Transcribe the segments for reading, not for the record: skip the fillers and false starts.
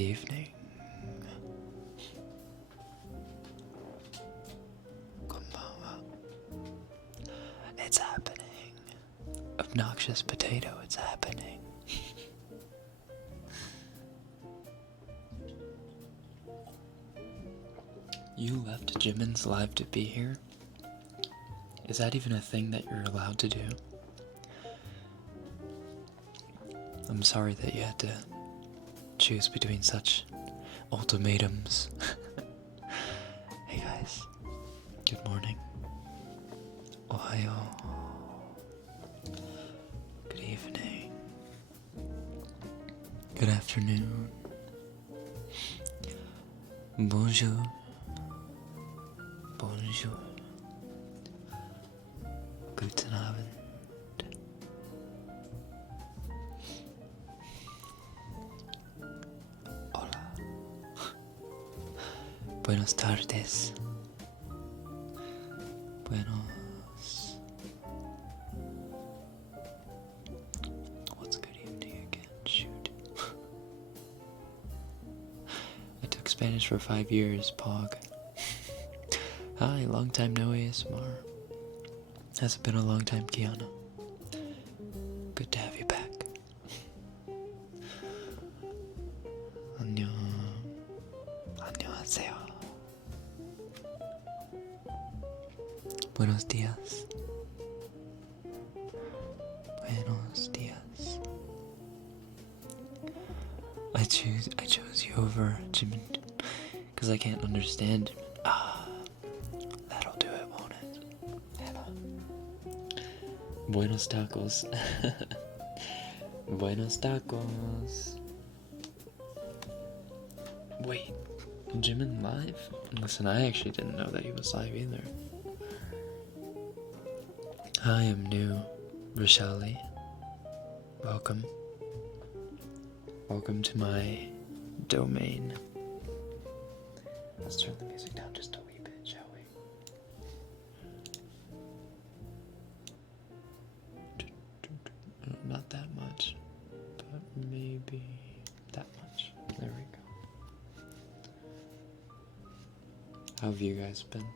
evening. Konbanwa. It's happening. Obnoxious potato, it's happening. You left Jimin's live to be here? Is that even a thing that you're allowed to do? I'm sorry that you had to choose between such ultimatums. Hey guys, good morning. Ohayo. Good evening. Good afternoon. Bonjour. Bonjour. Guten Abend. Hola. Buenos tardes. Buenos. What's good evening again? Shoot. I took Spanish for 5 years, Pog. Hi, long time no ASMR. Has it been a long time, Kiana? Good to have you back. 안녕하세요. Buenos días. Buenos días. I chose you over Jimin because I can't understand. That'll do it, won't it? Buenos tacos. Buenos tacos. Wait, Jimin live? Listen, I actually didn't know that he was live either. I am new, Rishali. Welcome. Welcome to my domain. Let's turn the music down just a wee bit, shall we? Not that much, but maybe that much. There we go. How have you guys been?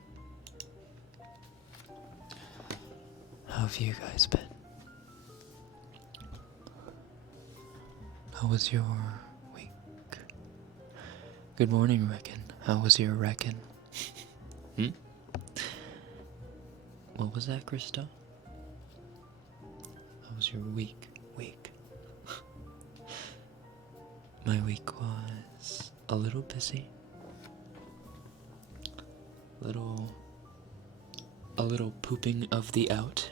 How have you guys been? How was your week? Good morning, Rekken. How was your Rekken? What was that, Krista? How was your week? My week was a little busy. A little pooping of the out.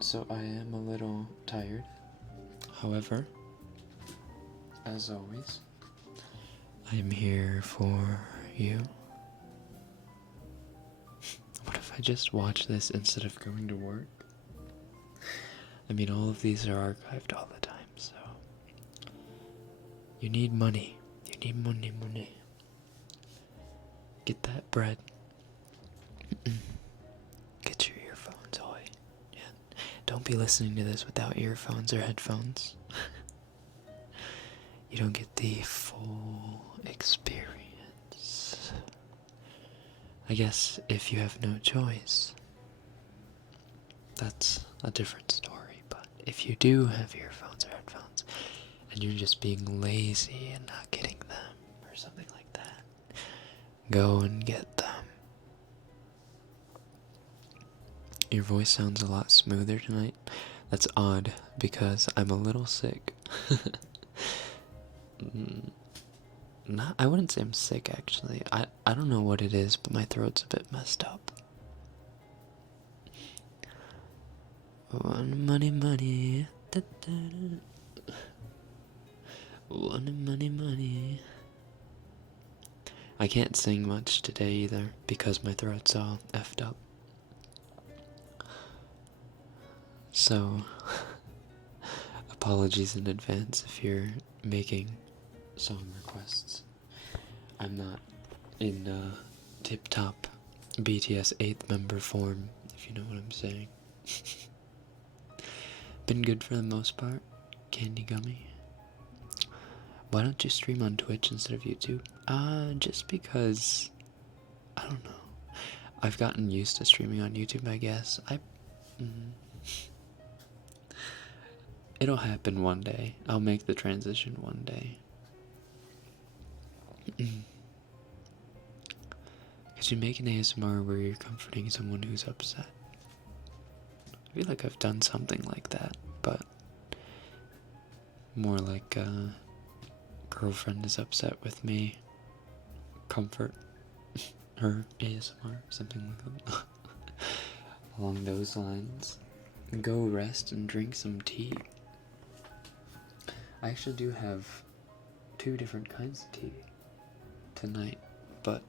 So I am a little tired. However, as always, I am here for you. What if I just watch this instead of going to work? I mean, all of these are archived all the time, so you need money. You need money. Get that bread. Get your earphones, oi. Yeah. Don't be listening to this without earphones or headphones. You don't get the full experience. I guess if you have no choice, that's a different story. But if you do have earphones or headphones, and you're just being lazy and not getting them, or something like that, go and get them. Your voice sounds a lot smoother tonight. That's odd, because I'm a little sick. I wouldn't say I'm sick, actually. I don't know what it is, but my throat's a bit messed up. Money. Da, da, da. Money. I can't sing much today either, because my throat's all effed up. So, apologies in advance if you're making song requests. I'm not in tip-top BTS 8th member form, if you know what I'm saying. Been good for the most part. Candy gummy. Why don't you stream on Twitch instead of YouTube? Just because, I don't know. I've gotten used to streaming on YouTube, I guess. It'll happen one day. I'll make the transition one day. Could you make an ASMR where you're comforting someone who's upset? I feel like I've done something like that, but more like a girlfriend is upset with me. Comfort her ASMR, something like that. Along those lines. Go rest and drink some tea. I actually do have 2 different kinds of tea tonight, but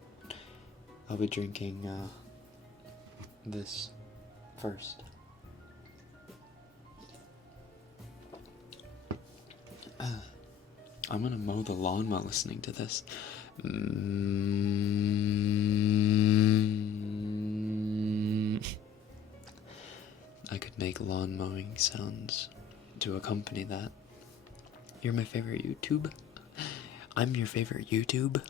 I'll be drinking this first. I'm gonna mow the lawn while listening to this. I could make lawn mowing sounds to accompany that. You're my favorite YouTube? I'm your favorite YouTube?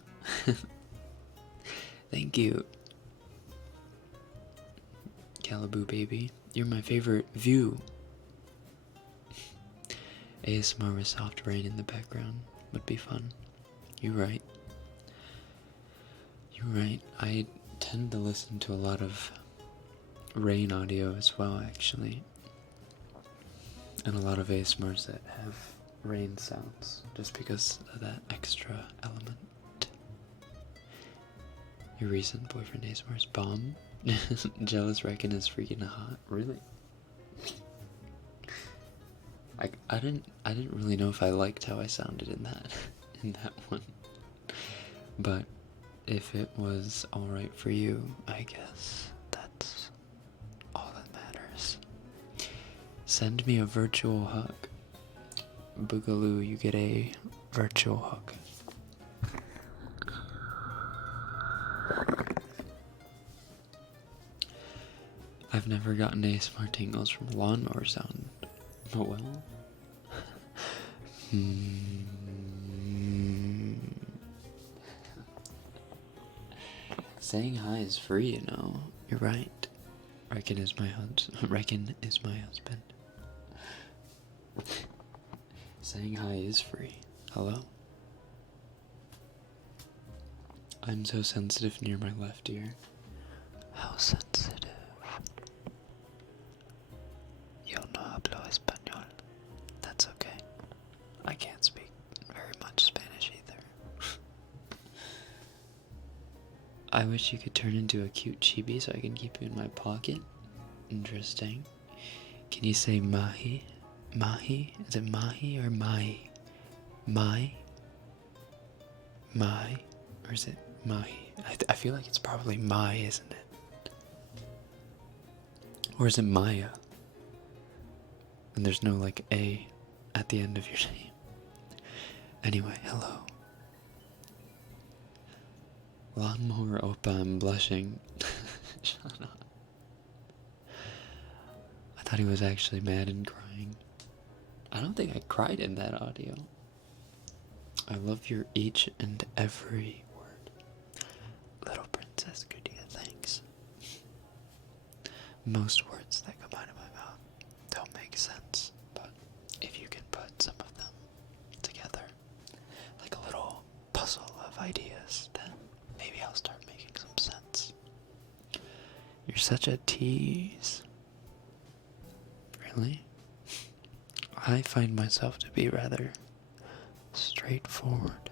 Thank you. Caliboo baby. You're my favorite view. ASMR with soft rain in the background would be fun. You're right. You're right. I tend to listen to a lot of rain audio as well, actually. And a lot of ASMRs that have rain sounds, just because of that extra element. Your recent boyfriend ASMR's bomb. Jealous Rekken is freaking hot. Really? I didn't really know if I liked how I sounded in that one. But if it was alright for you, I guess that's all that matters. Send me a virtual hug. Boogaloo, you get a virtual hug. I've never gotten ASMR tingles from a lawnmower sound. Oh well. Saying hi is free, you know. You're right. Rekken is my husband. Saying hi is free. Hello? I'm so sensitive near my left ear. How sensitive? Yo no hablo español. That's okay. I can't speak very much Spanish either. I wish you could turn into a cute chibi so I can keep you in my pocket. Interesting. Can you say mahi? Mahi? Is it mahi or mai? Mai? Mai? Or is it mahi? I feel like it's probably mai, isn't it? Or is it Maya? And there's no like A at the end of your name. Anyway, hello. Lawnmower Oppa, I'm blushing. Shut up. I thought he was actually mad and crying. I don't think I cried in that audio. I love your each and every word. Little princess, Goodyear, thanks. Most words that come out of my mouth don't make sense, but if you can put some of them together, like a little puzzle of ideas, then maybe I'll start making some sense. You're such a tease. Really? I find myself to be rather straightforward.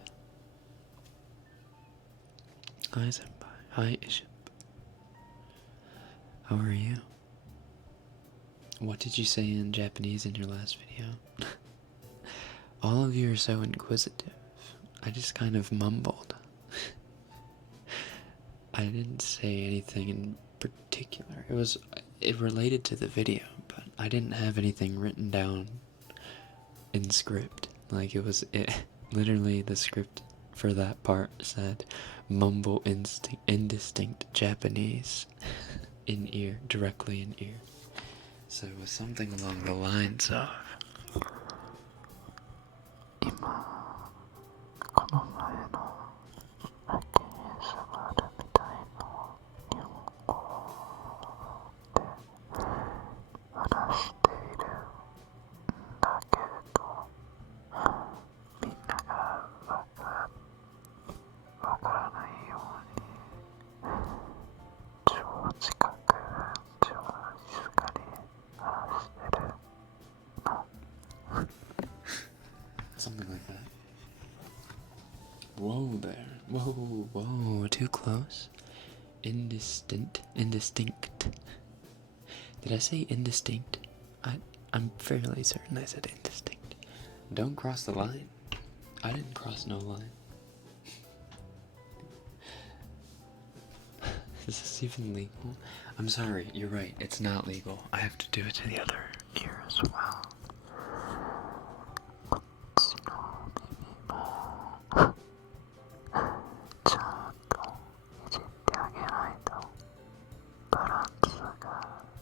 Hi, Senpai. Hi, Iship. How are you? What did you say in Japanese in your last video? All of you are so inquisitive. I just kind of mumbled. I didn't say anything in particular. It related to the video, but I didn't have anything written down in script. Like literally the script for that part said mumble indistinct Japanese in ear, directly in ear. So it was something along the lines of Ima この前のラッキーニュースがあるみたいの日本語で話しているんだけれど、みんながわからないように超近く、超静かに話してるの。Something like that. Whoa there. Whoa, whoa, too close. Indistinct. Did I say indistinct? I'm fairly certain I said indistinct. Don't cross the line. I didn't cross no line. Is this even legal? I'm sorry, you're right, it's not legal. I have to do it to the other ear as well. こっちの耳もちゃんといじってあげないとバランスが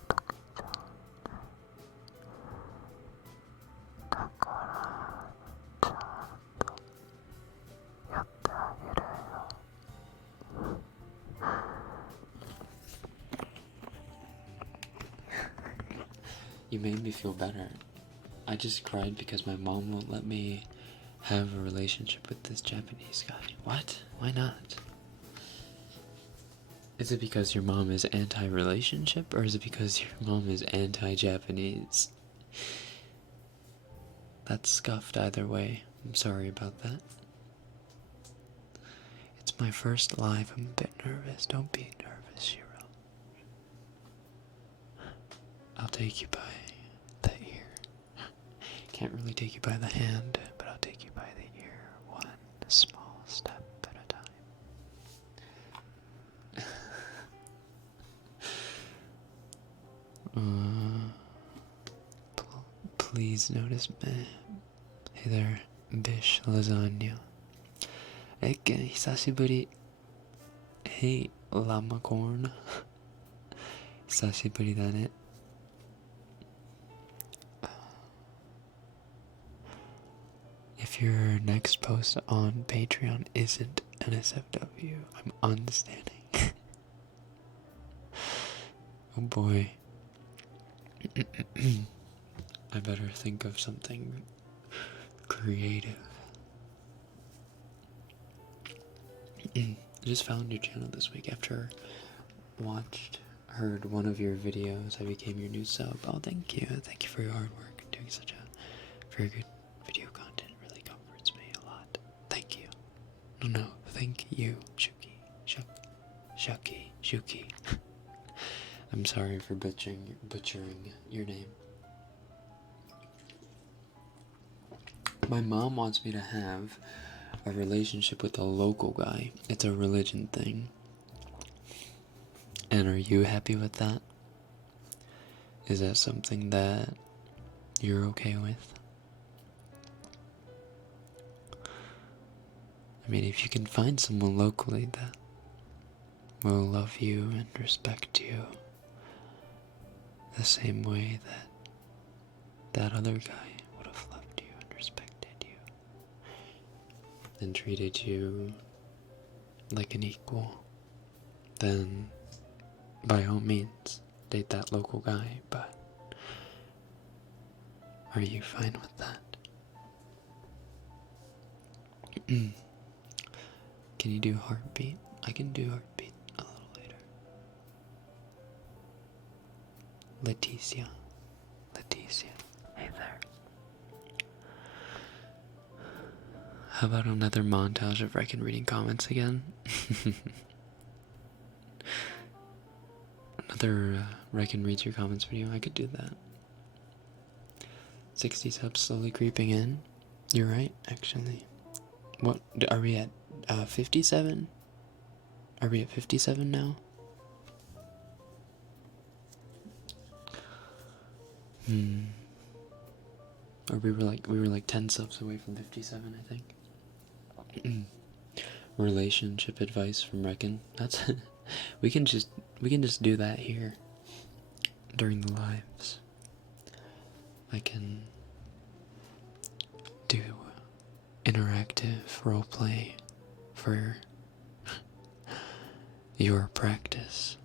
溶けちゃうね。だからちゃんとやってあげるよ。You made me feel better. I just cried because my mom won't let me have a relationship with this Japanese guy. What? Why not? Is it because your mom is anti-relationship, or is it because your mom is anti-Japanese? That's scuffed either way. I'm sorry about that. It's my first live. I'm a bit nervous. Don't be nervous, Shiro. I'll take you by the ear. Can't really take you by the hand, but I'll take you by the ear, one small step at a time. Please notice me. Hey there, Bish Lasagna. Rekken, hisashiburi. Hey, Lamacorn. Hisashiburi da ne. If your next post on Patreon isn't an SFW, I'm understanding. Oh boy. I better think of something creative. I just found your channel this week after heard one of your videos. I became your new sub. Oh, thank you. Thank you for your hard work. Doing such a very good video content really comforts me a lot. Thank you. No, thank you, Shuki. I'm sorry for butchering your name. My mom wants me to have a relationship with a local guy. It's a religion thing. And are you happy with that? Is that something that you're okay with? I mean, if you can find someone locally that will love you and respect you the same way that other guy would have loved you and respected you and treated you like an equal, then by all means date that local guy. But are you fine with that? Can you do heartbeat? I can do heartbeat a little later. Leticia. Hey there. How about another montage of Rekken reading comments again? Another Rekken reads your comments video. I could do that. 60 subs slowly creeping in. You're right, actually. What are we at? 57? Are we at 57 now? Or we were like 10 subs away from 57, I think. Relationship advice from Rekken. That's we can just do that here during the lives. I can do interactive roleplay for your practice.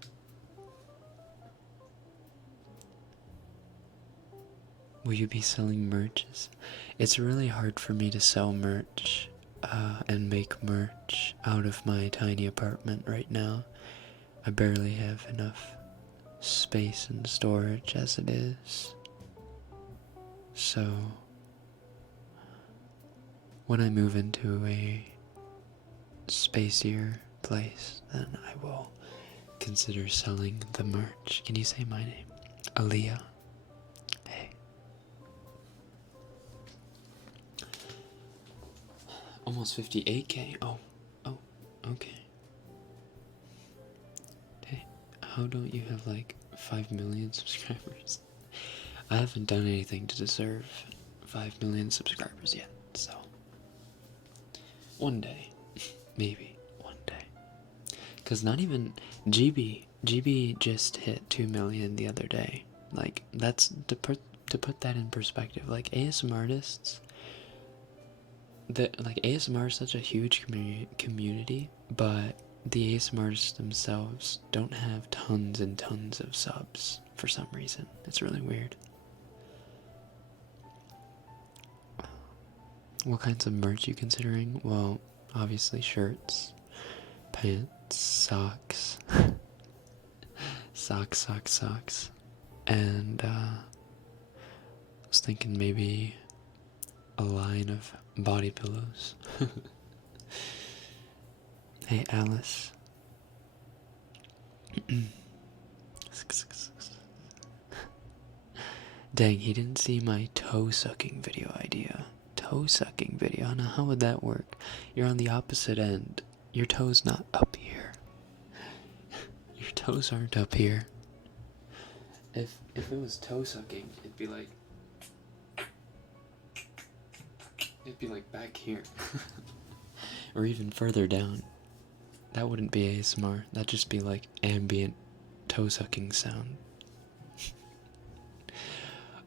Will you be selling merches? It's really hard for me to sell merch and make merch out of my tiny apartment right now. I barely have enough space and storage as it is. So, when I move into a spacier place, then I will consider selling the merch. Can you say my name? Aaliyah. Hey. Almost 58K. Oh, okay. Hey, how don't you have like 5 million subscribers? I haven't done anything to deserve 5 million subscribers yet, so one day, maybe one day. Cause not even GB just hit 2 million the other day. Like that's to put that in perspective. Like ASMR artists, ASMR is such a huge community, but the ASMR artists themselves don't have tons and tons of subs for some reason. It's really weird. What kinds of merch are you considering? Well, obviously shirts, pants, socks, socks, and I was thinking maybe a line of body pillows. Hey, Alice. Dang, he didn't see my toe-sucking video idea. Toe-sucking video? Now, how would that work? You're on the opposite end. Your toe's not up here. Your toes aren't up here. If it was toe-sucking, it'd be like back here. Or even further down. That wouldn't be ASMR. That'd just be like ambient toe-sucking sound.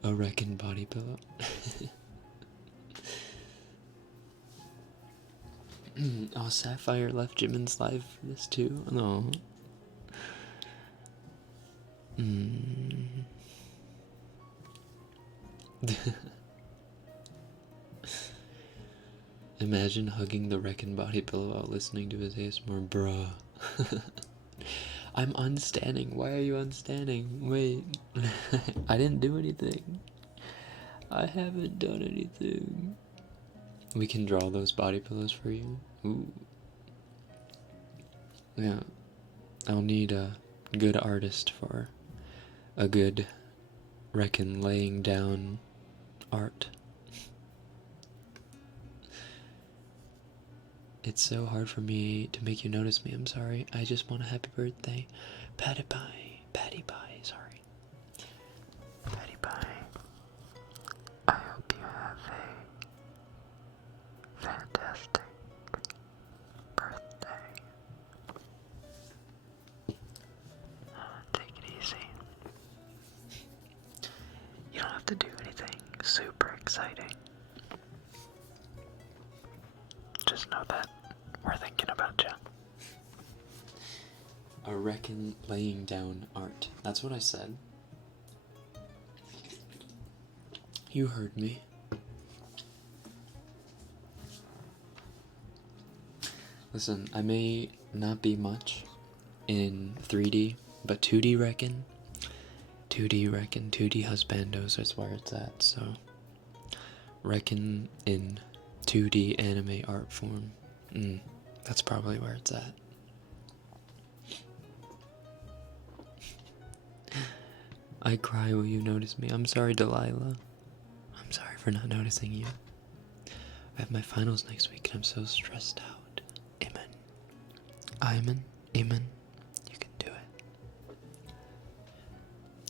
A Rekken body pillow. Oh, Sapphire left Jimin's live for this too. No. Imagine hugging the Rekken body pillow while listening to his ASMR, bruh. I'm unstanding. Why are you unstanding? Wait. I didn't do anything. I haven't done anything. We can draw those body pillows for you. Ooh. Yeah. I'll need a good artist for a good Rekken laying down art. It's so hard for me to make you notice me. I'm sorry. I just want a happy birthday. Patty pie. Patty pie. Sorry. Patty pie. I hope you have a fantastic birthday. Take it easy. You don't have to do anything super exciting. Just know that we're thinking about you. A Rekken laying down art. That's what I said. You heard me. Listen, I may not be much in 3D, but 2D Rekken. 2D Rekken, 2D Husbandos is where it's at, so. Rekken in 2D anime art form. That's probably where it's at. I cry when you notice me. I'm sorry, Delilah. I'm sorry for not noticing you. I have my finals next week and I'm so stressed out. Iman, you can do it.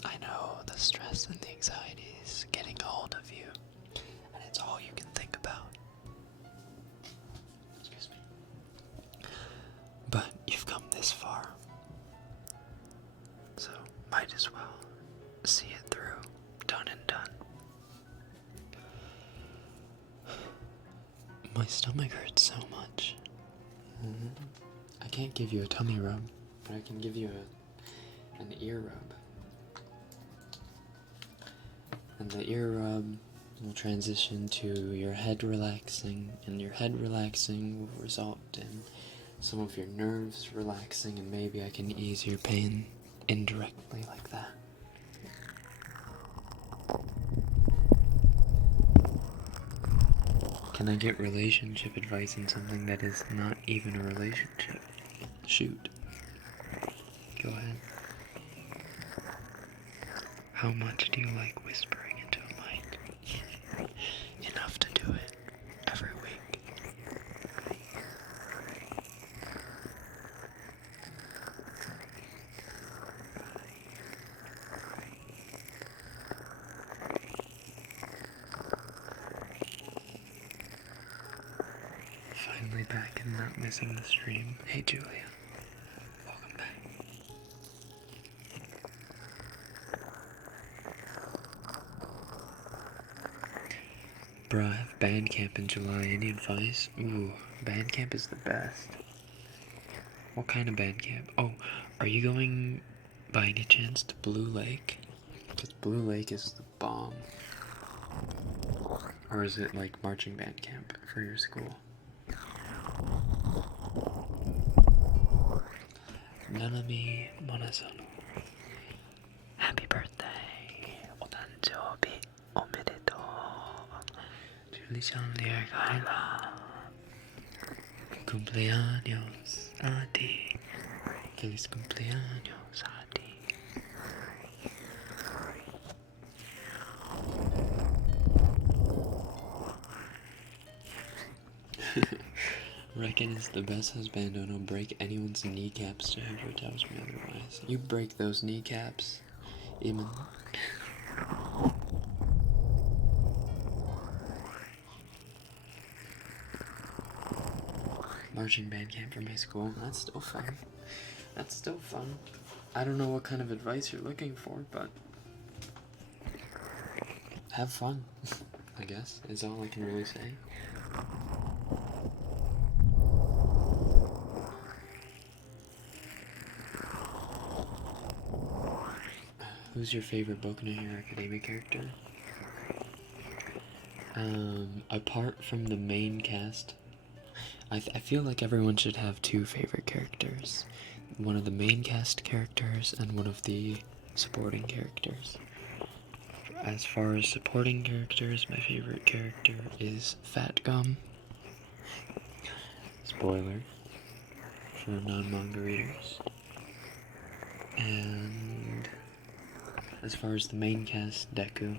I know the stress and the anxiety is getting a hold of you, and it's all you can think about. Excuse me. But you've come this far, so might as well see it through, done and done. My stomach hurts so much. I can't give you a tummy rub, but I can give you an ear rub. And the ear rub will transition to your head relaxing, and your head relaxing will result in some of your nerves relaxing, and maybe I can ease your pain indirectly like that. Can I get relationship advice in something that is not even a relationship? Shoot. Go ahead. How much do you like whispering into a mic? Enough to do it every week. Finally back and not missing the stream. Hey Julia, welcome back. Bro, I have band camp in July. Any advice? Ooh, band camp is the best. What kind of band camp? Oh, are you going by any chance to Blue Lake? Because Blue Lake is the bomb. Or is it like marching band camp for your school? Nanami Monazono. Happy birthday. 오단조비 오메데토. Julie-chan Kaila. Cumpleaños a ti. Feliz cumpleaños a ti. Rekken is the best husband and will break anyone's kneecaps to whoever tells me otherwise. You break those kneecaps, Eamon. Marching band camp for my school. That's still fun. That's still fun. I don't know what kind of advice you're looking for, but have fun, I guess, is all I can really say. Who's your favorite Boku no Hero Academia character? Apart from the main cast, I feel like everyone should have two favorite characters. One of the main cast characters and one of the supporting characters. As far as supporting characters, my favorite character is Fat Gum. Spoiler for non-manga readers. And as far as the main cast, Deku.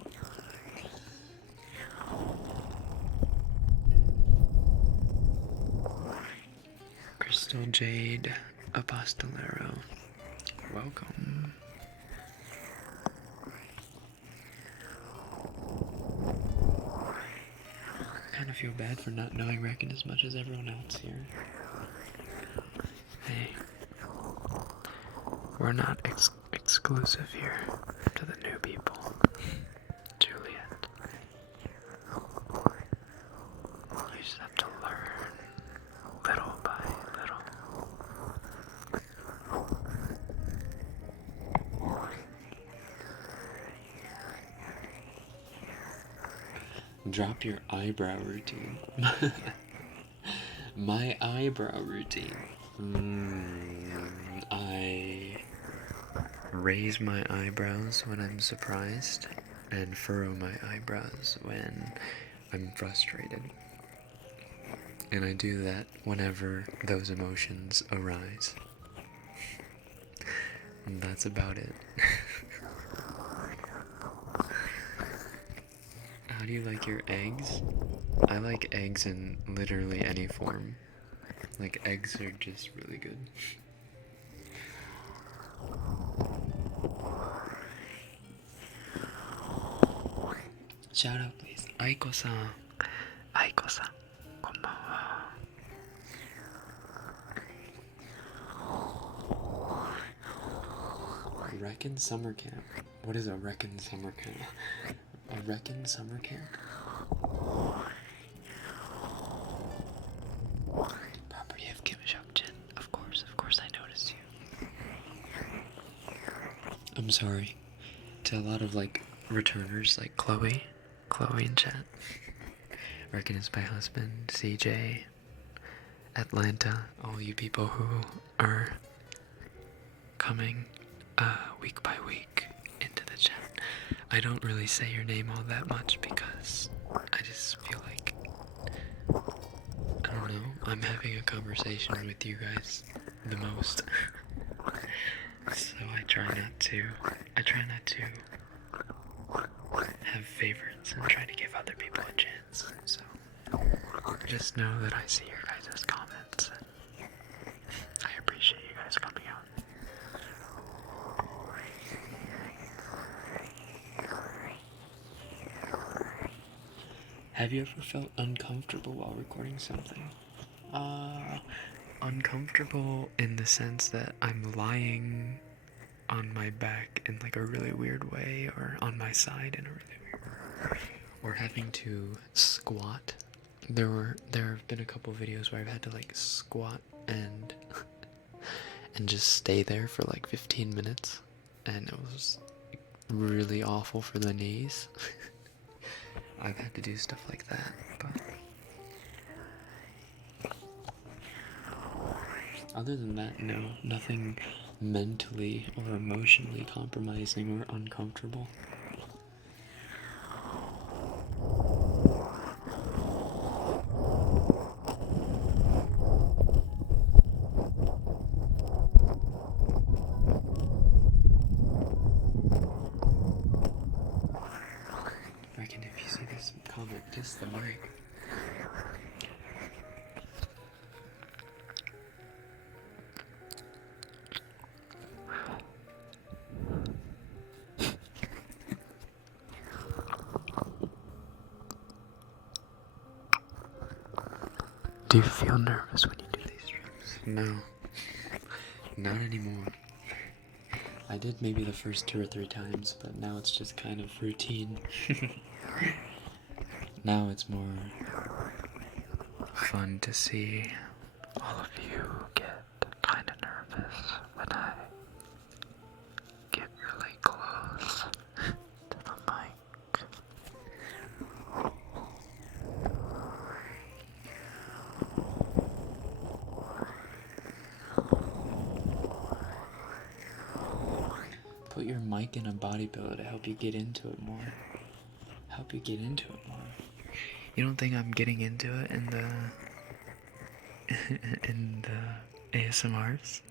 Crystal Jade Apostolero. Welcome. I kind of feel bad for not knowing Rekken as much as everyone else here. Hey, we're not exclusive here to the new people. Juliet. You just have to learn little by little. Drop your eyebrow routine. My eyebrow routine. I raise my eyebrows when I'm surprised and furrow my eyebrows when I'm frustrated. And I do that whenever those emotions arise. And that's about it. How do you like your eggs? I like eggs in literally any form. Like, eggs are just really good. Shout out, please. Aiko-san. Aiko-san. Konbanwa. Rekken summer camp. What is a Rekken summer camp? A Rekken summer camp? I'm sorry to a lot of like returners like Chloe in chat. Rekken is my husband, CJ, Atlanta, all you people who are coming week by week into the chat. I don't really say your name all that much because I just feel like, I don't know, I'm having a conversation with you guys the most. So I try not to have favorites and try to give other people a chance. So just know that I see your guys' comments and I appreciate you guys coming out. Have you ever felt uncomfortable while recording something? Uncomfortable in the sense that I'm lying on my back in like a really weird way, or on my side in a really weird way, or having to squat. There have been a couple videos where I've had to like squat and just stay there for like 15 minutes, and it was really awful for the knees. I've had to do stuff like that, but other than that, no, nothing mentally or emotionally compromising or uncomfortable. Reckon if you see this comment, kiss the mic. Do you feel nervous when you do these streams? No. Not anymore. I did maybe the first 2 or 3 times, but now it's just kind of routine. Now it's more fun to see all of you get kind of nervous when I get really close to the mic. Put your mic in a body pillow to help you get into it more. You don't think I'm getting into it in the ASMRs?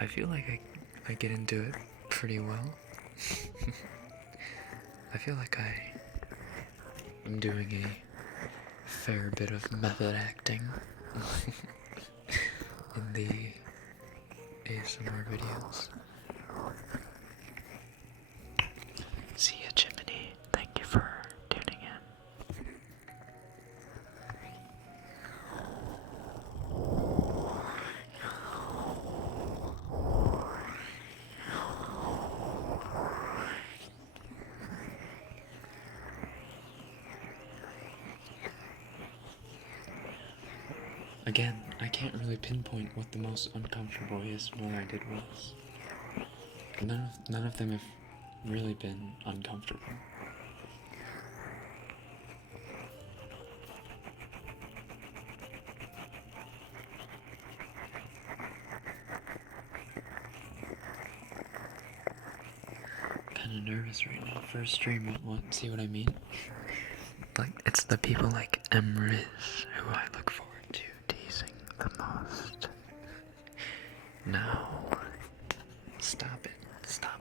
I feel like I get into it pretty well. I feel like I'm doing a fair bit of method acting in the ASMR videos. See ya, Jiminy. Thank you for tuning in. Again, I can't really pinpoint what the most uncomfortable ASMR I did was. None of them have really been uncomfortable. Kinda nervous right now. First stream, what? See what I mean? Like, it's the people like Emrys who I look forward to teasing the most. No. Stop it. Stop.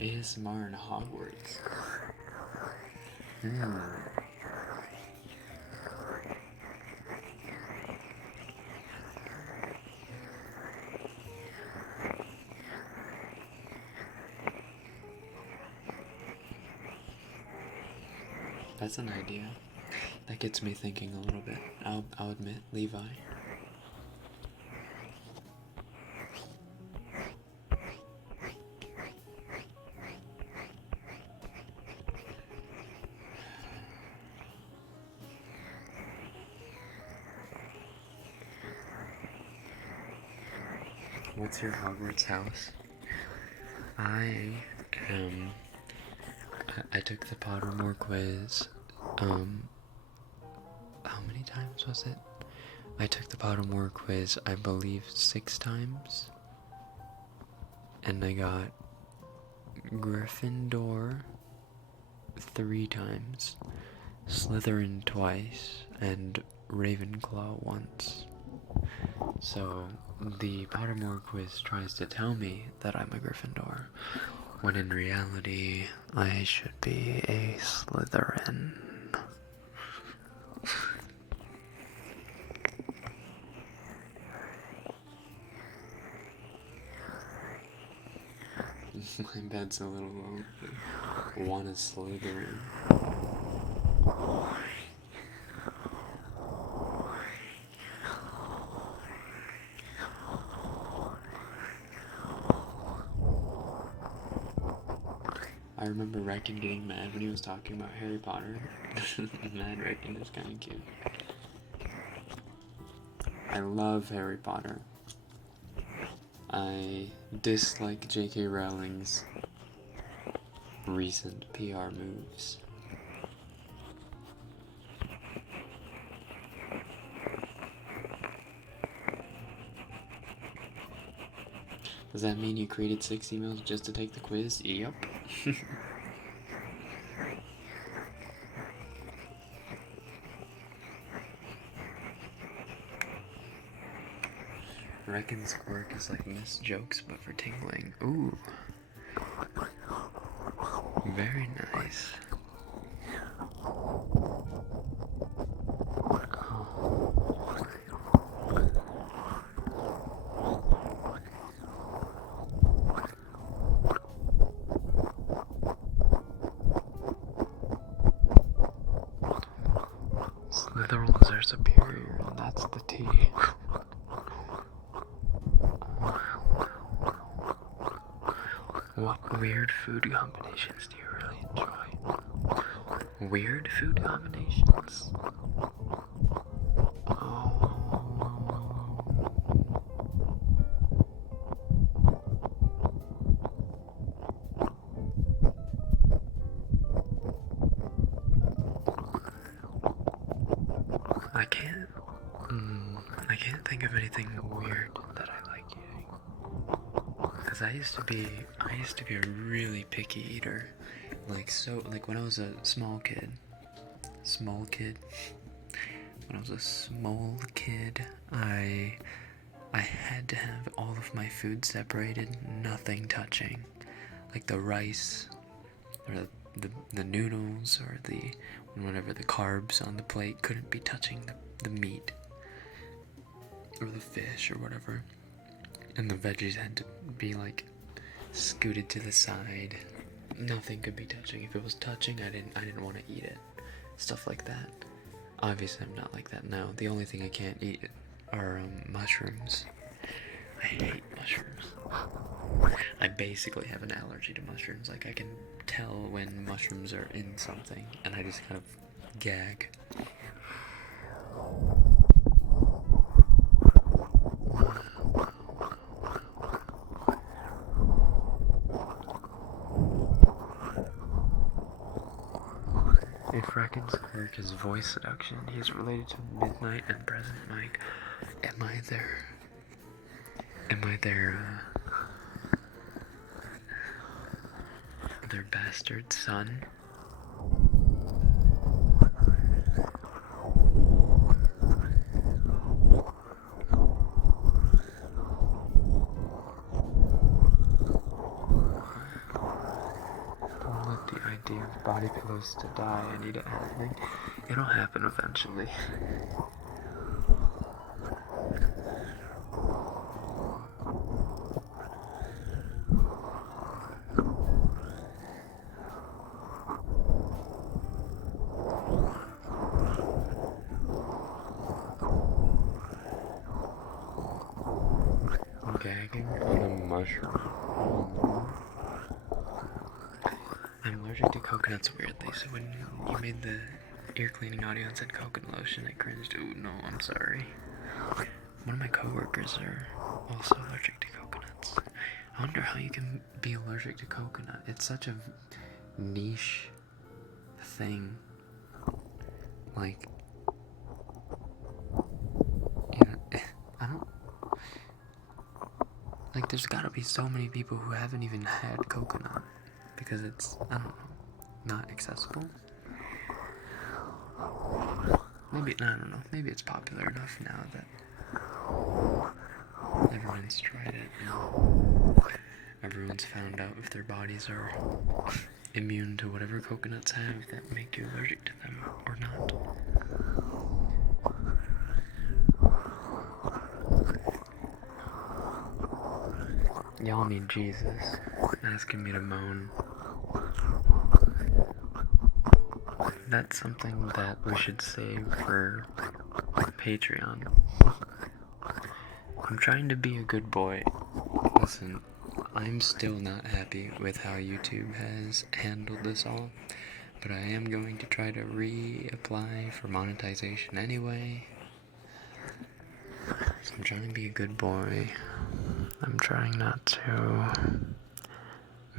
ASMR in Hogwarts. That's an idea. That gets me thinking a little bit. I'll admit, Levi. What's your Hogwarts house? I took the Pottermore quiz. How many times was it? I took the Pottermore quiz, I believe, 6 times. And I got Gryffindor 3 times, Slytherin twice, and Ravenclaw once. So the Pottermore quiz tries to tell me that I'm a Gryffindor, when in reality I should be a Slytherin. My bed's a little lonely. Want a Slytherin. I remember Rekken getting mad when he was talking about Harry Potter. Mad Rekken is kind of cute. I love Harry Potter. I dislike J.K. Rowling's recent PR moves. Does that mean you created 6 emails just to take the quiz? Yep. Rekken's quirk is like missed jokes but for tingling. Ooh. Very nice. Slytherins are superior, and that's the T. What weird food combinations do you really enjoy? Weird food combinations? I can't think of anything weird that I like eating. Cause I used to be a really picky eater. Like when I was a small kid, when I was a small kid, I had to have all of my food separated, nothing touching. Like the rice, or the noodles, or whatever the carbs on the plate couldn't be touching the meat, or the fish, or whatever. And the veggies had to be like scooted to the side. Nothing could be touching. If it was touching, I didn't want to eat it. Stuff like that. Obviously, I'm not like that now. The only thing I can't eat are mushrooms. I hate mushrooms. I basically have an allergy to mushrooms. Like, I can tell when mushrooms are in something, and I just kind of gag. If Rekken's quirk is voice seduction, he's related to Midnight and Present Mike. Am I their bastard son? Don't let the idea of body pillows to die. I need it happening. It'll happen eventually. Gagging on a mushroom. I'm allergic to coconuts weirdly, so when you made the ear cleaning audio and said coconut lotion, I cringed. Ooh, no, I'm sorry. One of my coworkers are also allergic to coconuts. coconuts. I wonder how you can be allergic to coconut. It's such a niche thing. Like, I don't. Like, there's gotta be so many people who haven't even had coconut because it's, I don't know, not accessible. Maybe, I don't know, maybe it's popular enough now that everyone's tried it and everyone's found out if their bodies are immune to whatever coconuts have that make you allergic to them or not. Y'all need Jesus asking me to moan. That's something that we should save for Patreon. I'm trying to be a good boy. Listen, I'm still not happy with how YouTube has handled this all, but I am going to try to reapply for monetization anyway. So I'm trying to be a good boy. I'm trying not to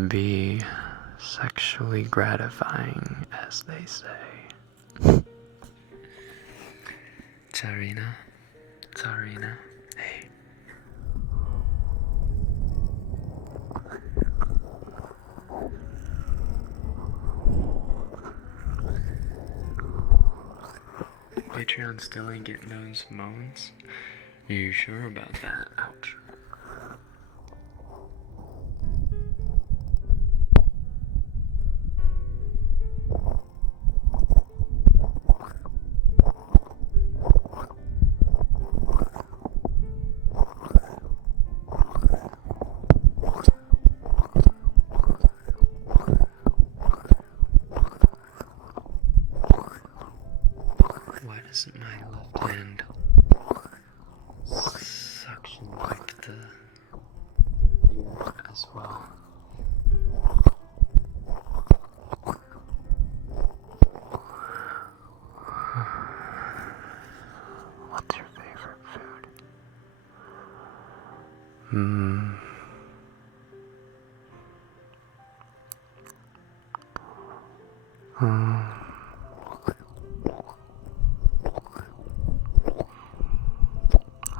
be sexually gratifying, as they say. Tsarina, hey. Patreon still ain't getting those moans? Are you sure about that? Ouch. Why doesn't my left hand suction up the ear as well? What's your favorite food?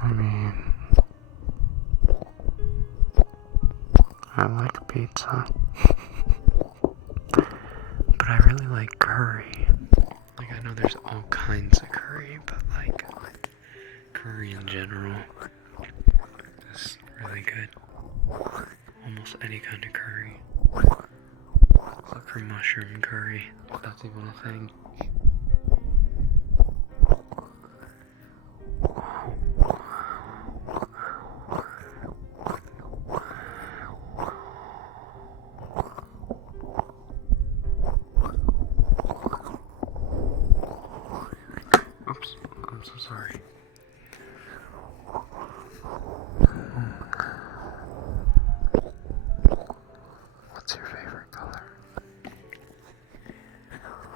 I mean, I like pizza, but I really like curry. Like, I know there's all kinds of curry, but like, curry in general is really good. Almost any kind of curry. Except for mushroom curry, if that's even a thing. Oops, I'm so sorry. What's your favorite color?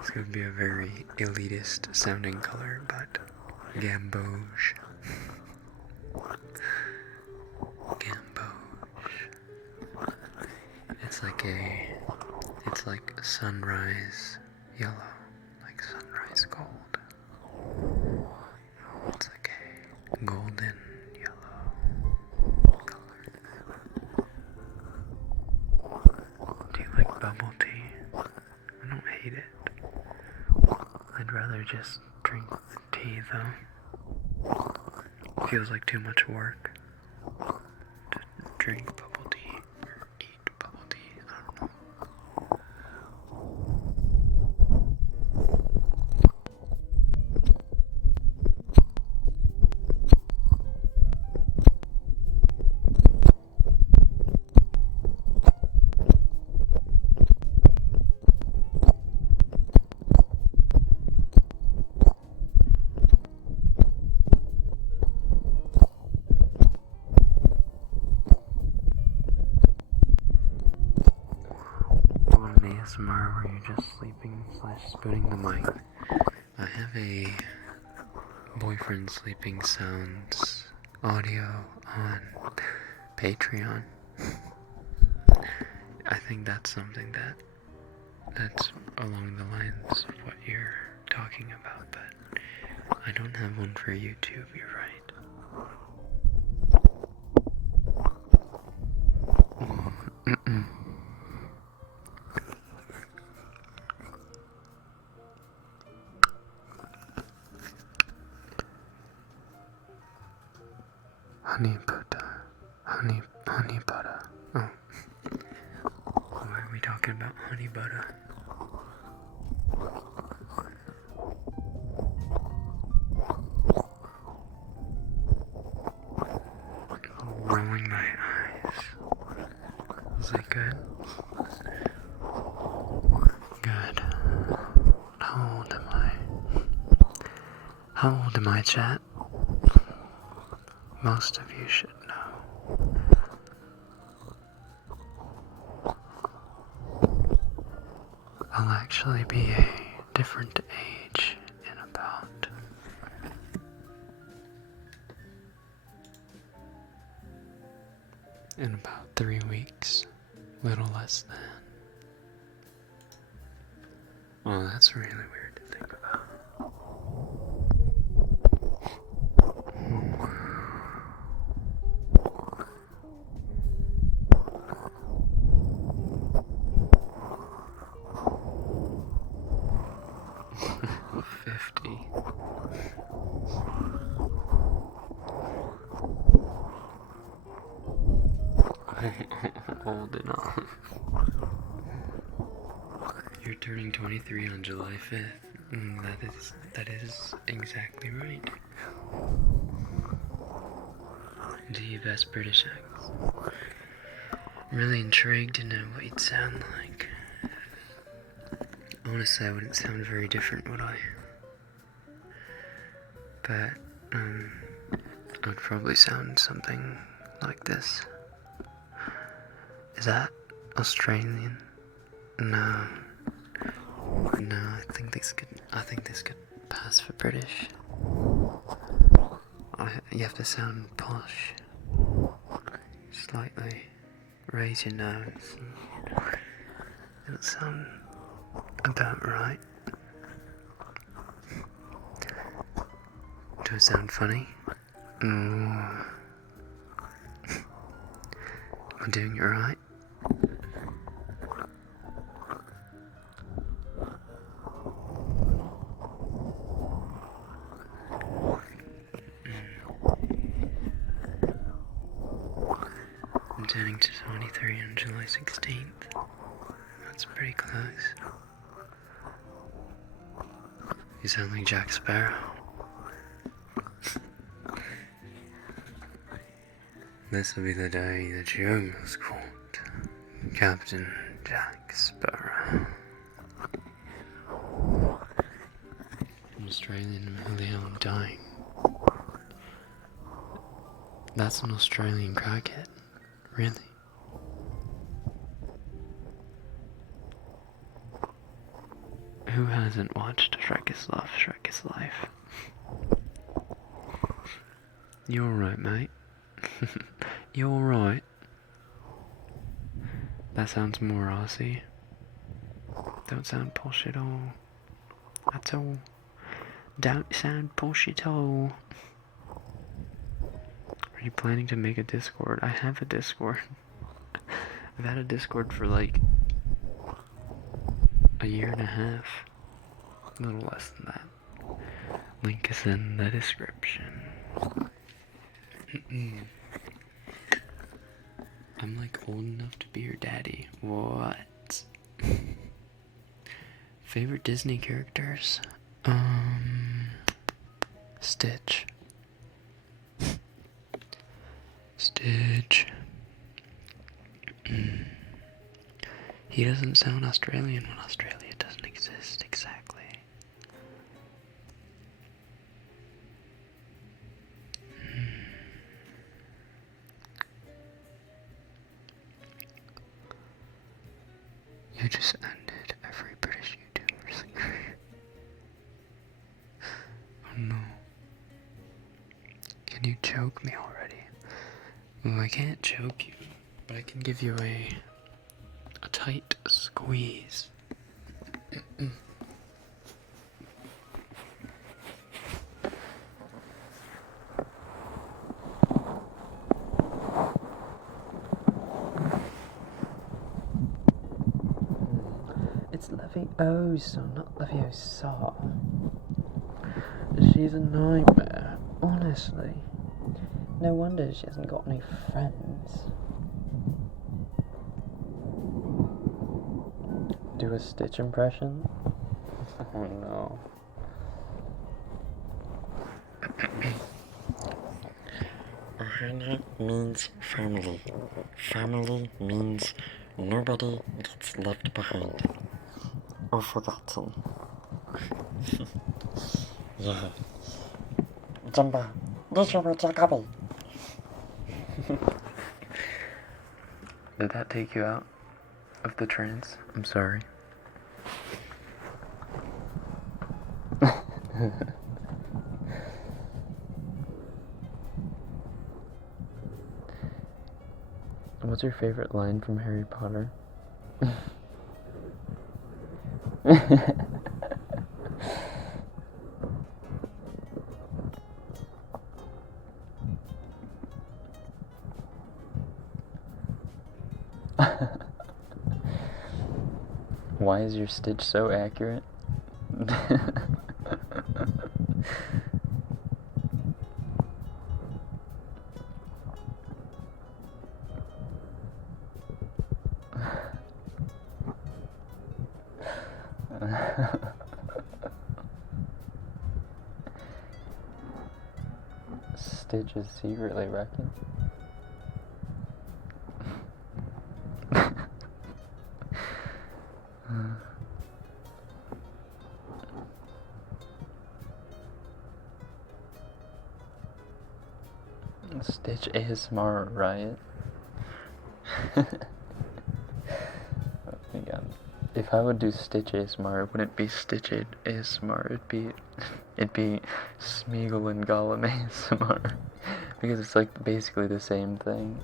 It's gonna be a very elitist sounding color, but gamboge. Gamboge. It's like sunrise yellow, like sunrise gold. It's like a golden yellow color. Do you like bubble tea? I don't hate it. I'd rather just drink tea though. Feels like too much work to drink bubble tea or eat bubble tea. I don't know. ASMR where you're just sleeping / spooning the mic. I have a boyfriend sleeping sounds audio on Patreon. I think that's something that's along the lines of what you're talking about, but I don't have one for YouTube, you're right. Honey butter. Honey butter. Oh. Why are we talking about honey butter? Rolling my eyes. Is that good? Good. How old am I? How old am I, chat? Most of you should know. I'll actually be a different age in about 3 weeks. Little less than. Well, that's really weird to think about. Old enough. You're turning 23 on July 5th. That is exactly right. Do you best British accent? I'm really intrigued to know what you'd sound like. Honestly, I wouldn't sound very different, would I? But, I'd probably sound something like this. Is that Australian? No. No, I think this could pass for British. You have to sound posh. Slightly. Raise your nose. It'll sound about right. Do it sound funny? Am I doing it right? I'm turning to 23 on July 16th. That's pretty close. You sound like Jack Sparrow. This will be the day the jungle's caught Captain Jack Sparrow. An Australian Emilio dying. That's an Australian crackhead. Really? Who hasn't watched Shrek is Love, Shrek is Life? You're alright, mate. You're alright. That sounds more Aussie. Don't sound posh at all. At all. Don't sound posh at all. Are you planning to make a Discord? I have a Discord. I've had a Discord for like a year and a half. A little less than that. Link is in the description. I'm like old enough to be your daddy. What? Favorite Disney characters? Stitch. Stitch. He doesn't sound Australian when Australia doesn't exist exactly. You just ended every British YouTuber's career. Oh no. Can you choke me already? Well, I can't choke you, but I can give you a tight squeeze. It's Leviosa, not Leviosa. She's a nightmare, honestly. No wonder she hasn't got any friends. Do a Stitch impression? Oh no. Ohana means family. Family means nobody gets left behind or forgotten. Yeah. Jumba, did you read your copy? Did that take you out of the trance? I'm sorry. What's your favorite line from Harry Potter? Why is your Stitch so accurate? Stitch is secretly Rekken. Stitch ASMR riot. Oh my god. If I would do Stitch ASMR, it wouldn't be Stitch ASMR, it'd be Smeagol and Gollum ASMR. Because it's like basically the same thing.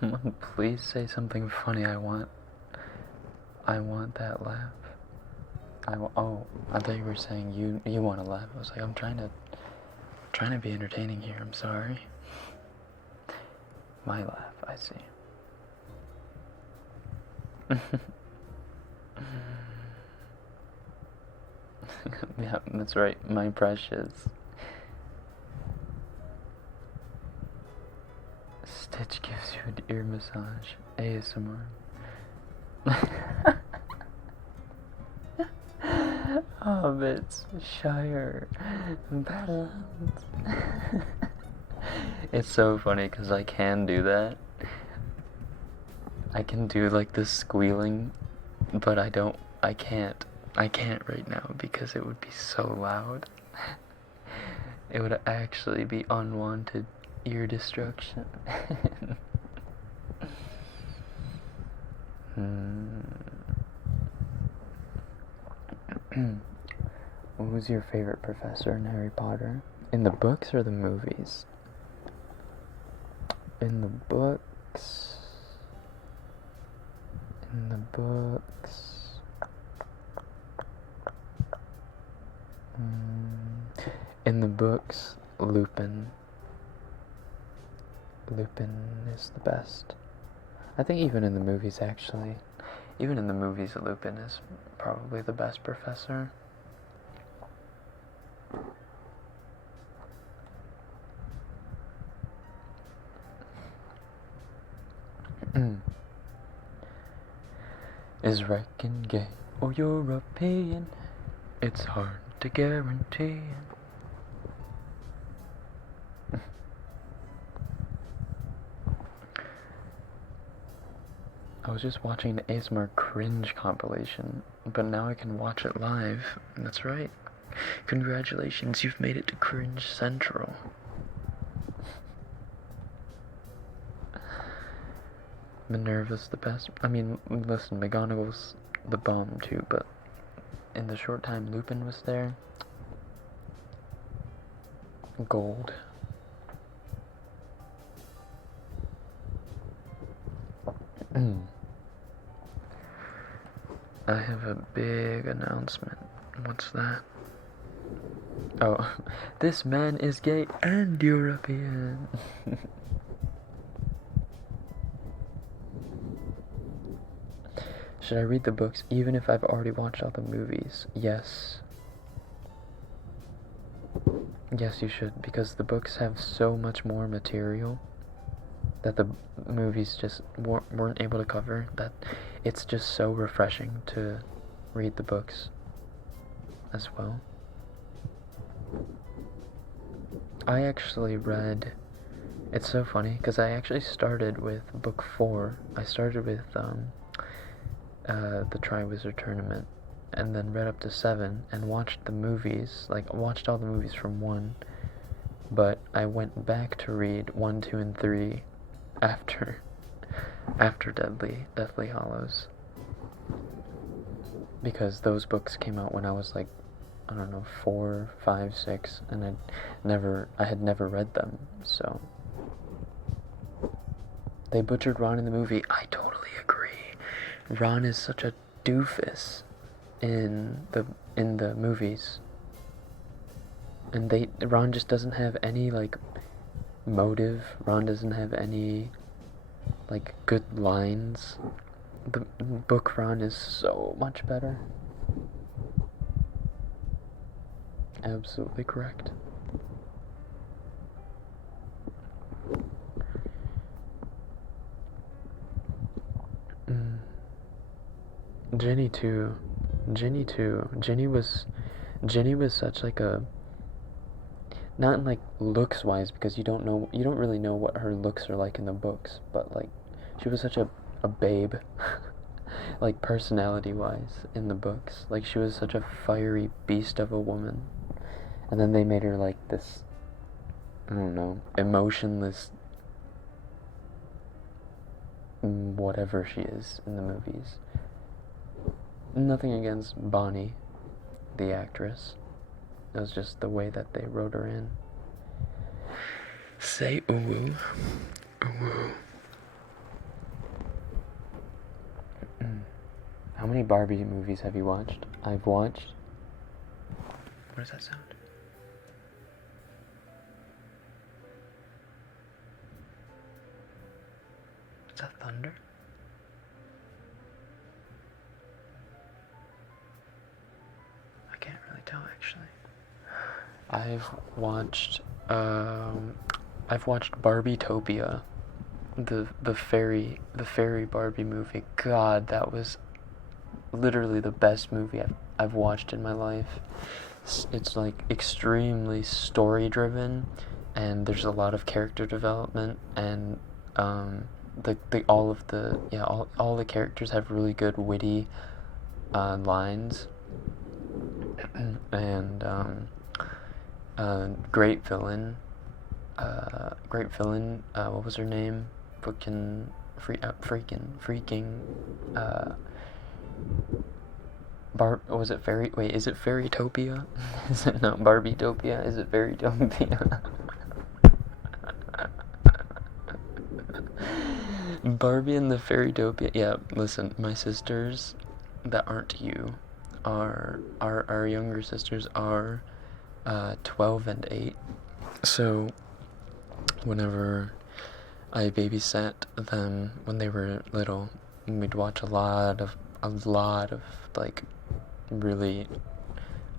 Someone please say something funny. I want that laugh. Oh, I thought you were saying you want to laugh. I was like, I'm trying to be entertaining here. I'm sorry. My laugh, I see. Yeah, that's right, my precious. Stitch gives you an ear massage. ASMR. Hobbits, Shire, Badlands. It's so funny because I can do that. I can do like the squealing, but I can't right now because it would be so loud. It would actually be unwanted ear destruction. Who's your favorite professor in Harry Potter? In the books or the movies? In the books. In the books. In the books, Lupin. Lupin is the best. I think even in the movies, actually. Even in the movies, Lupin is probably the best professor. Is Rekken gay or European? It's hard to guarantee. I was just watching the ASMR cringe compilation, but now I can watch it live. That's right. Congratulations, you've made it to Cringe Central. Minerva's the best. I mean, listen, McGonagall's the bomb too, but in the short time Lupin was there, gold. I have a big announcement. What's that? Oh, this man is gay and European. Should I read the books even if I've already watched all the movies? Yes. Yes, you should, because the books have so much more material that the movies just weren't able to cover, that it's just so refreshing to read the books as well. I actually read, it's so funny, because I actually started with book 4. I started with the Triwizard Tournament, and then read up to 7, and watched the movies, like watched all the movies from 1, but I went back to read 1, 2, and 3 after Deathly Hallows, because those books came out when I was like, I don't know, 4, 5, 6, and I had never read them, so they butchered Ron in the movie. I totally agree. Ron is such a doofus in the movies, and Ron just doesn't have any like motive. Ron doesn't have any like good lines. The book Ron is so much better. Absolutely correct. Ginny too. Ginny was such like a, not in like looks wise, because you don't really know what her looks are like in the books, but like she was such a babe like personality wise in the books. Like she was such a fiery beast of a woman, and then they made her like this, I don't know, emotionless whatever she is in the movies. Nothing against Bonnie, the actress. It was just the way that they wrote her in. Say ooh. Ooh. How many Barbie movies have you watched? I've watched... What does that sound? Is that thunder? I can't really tell, actually. I've watched Barbietopia, the fairy Barbie movie. God, that was literally the best movie I've watched in my life. It's like extremely story driven, and there's a lot of character development, and all the characters have really good witty lines, and great villain. What was her name? Was it Fairy? Wait, is it Fairytopia? Is it not Barbietopia? Is it Fairytopia? Barbie and the Fairytopia. Yeah, listen, my sisters that aren't you are our younger sisters are 12 and 8. So whenever I babysat them when they were little, we'd watch a lot of like really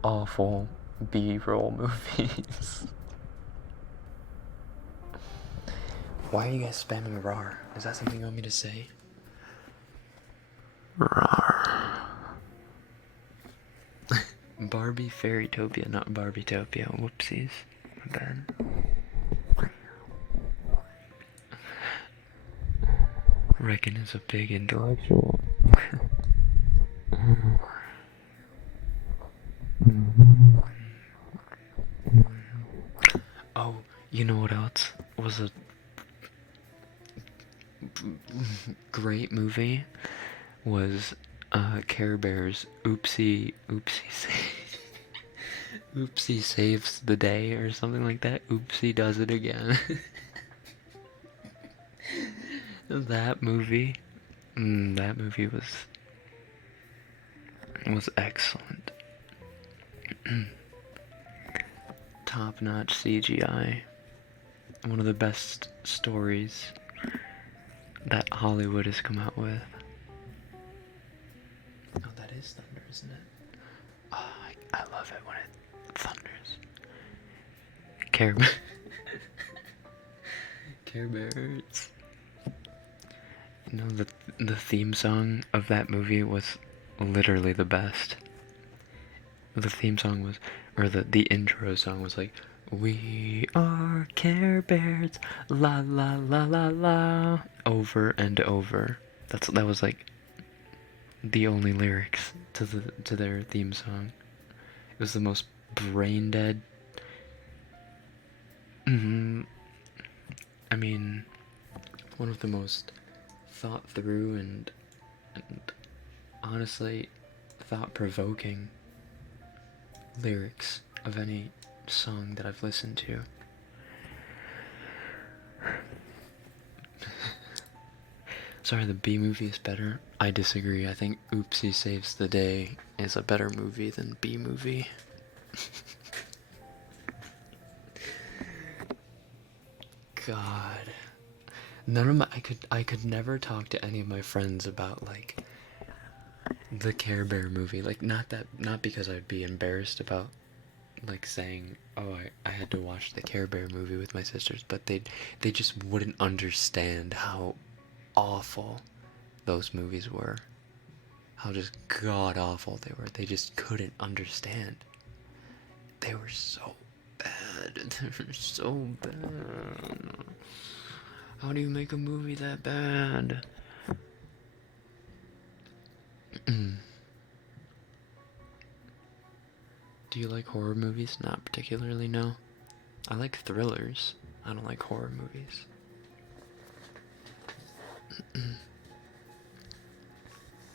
awful B-roll movies. Why are you guys spamming RAR? Is that something you want me to say? RAR. Barbie Fairytopia, not Barbietopia. Whoopsies. My bad. Rekken is a big intellectual. Oh, you know what else was a great movie was Care Bears Oopsie saves the day or something like that. Oopsie does it again. That movie, that movie was excellent. Top-notch CGI. One of the best stories that Hollywood has come out with. Oh, that is thunder, isn't it? Oh, I love it when it thunders. Care Bears. You know, the theme song of that movie was literally the best. The theme song was, or the intro song was like, "We are Care Bears, la la la la la," over and over. That was like the only lyrics to their theme song. It was the most brain dead. I mean, one of the most thought through and honestly thought provoking lyrics of any song that I've listened to. Sorry, the B movie is better. I disagree. I think Oopsie Saves the Day is a better movie than B movie. God. None of my I could never talk to any of my friends about like the Care Bear movie. Like not because I'd be embarrassed about like saying, "Oh, I had to watch the Care Bear movie with my sisters," but they just wouldn't understand how awful those movies were. How just god awful they were. They just couldn't understand. They were so bad. They were so bad. How do you make a movie that bad? Do you like horror movies? Not particularly, no. I like thrillers. I don't like horror movies.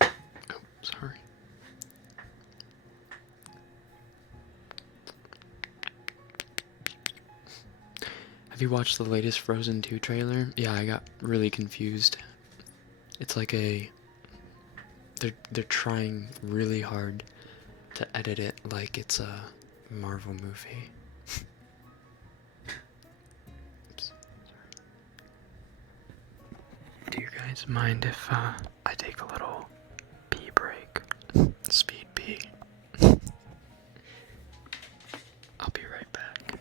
Oh, sorry. Have you watched the latest Frozen 2 trailer? Yeah, I got really confused. It's like they're trying really hard to edit it like it's a Marvel movie. Oops, sorry. Do you guys mind if I take a little pee break? Speed pee. I'll be right back.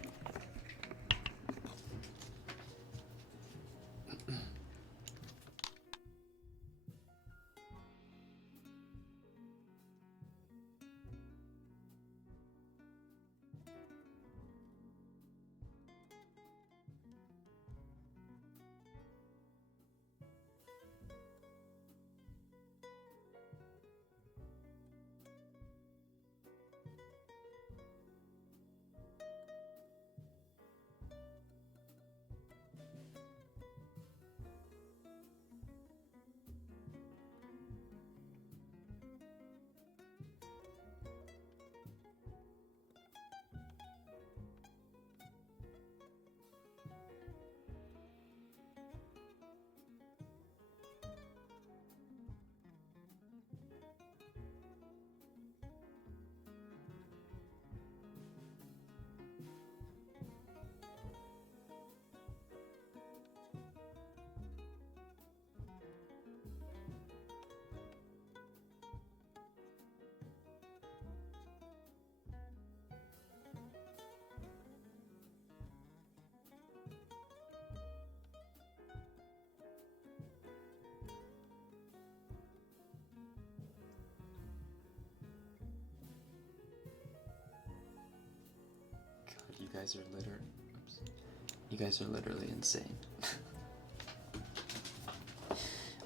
You guys are literally insane.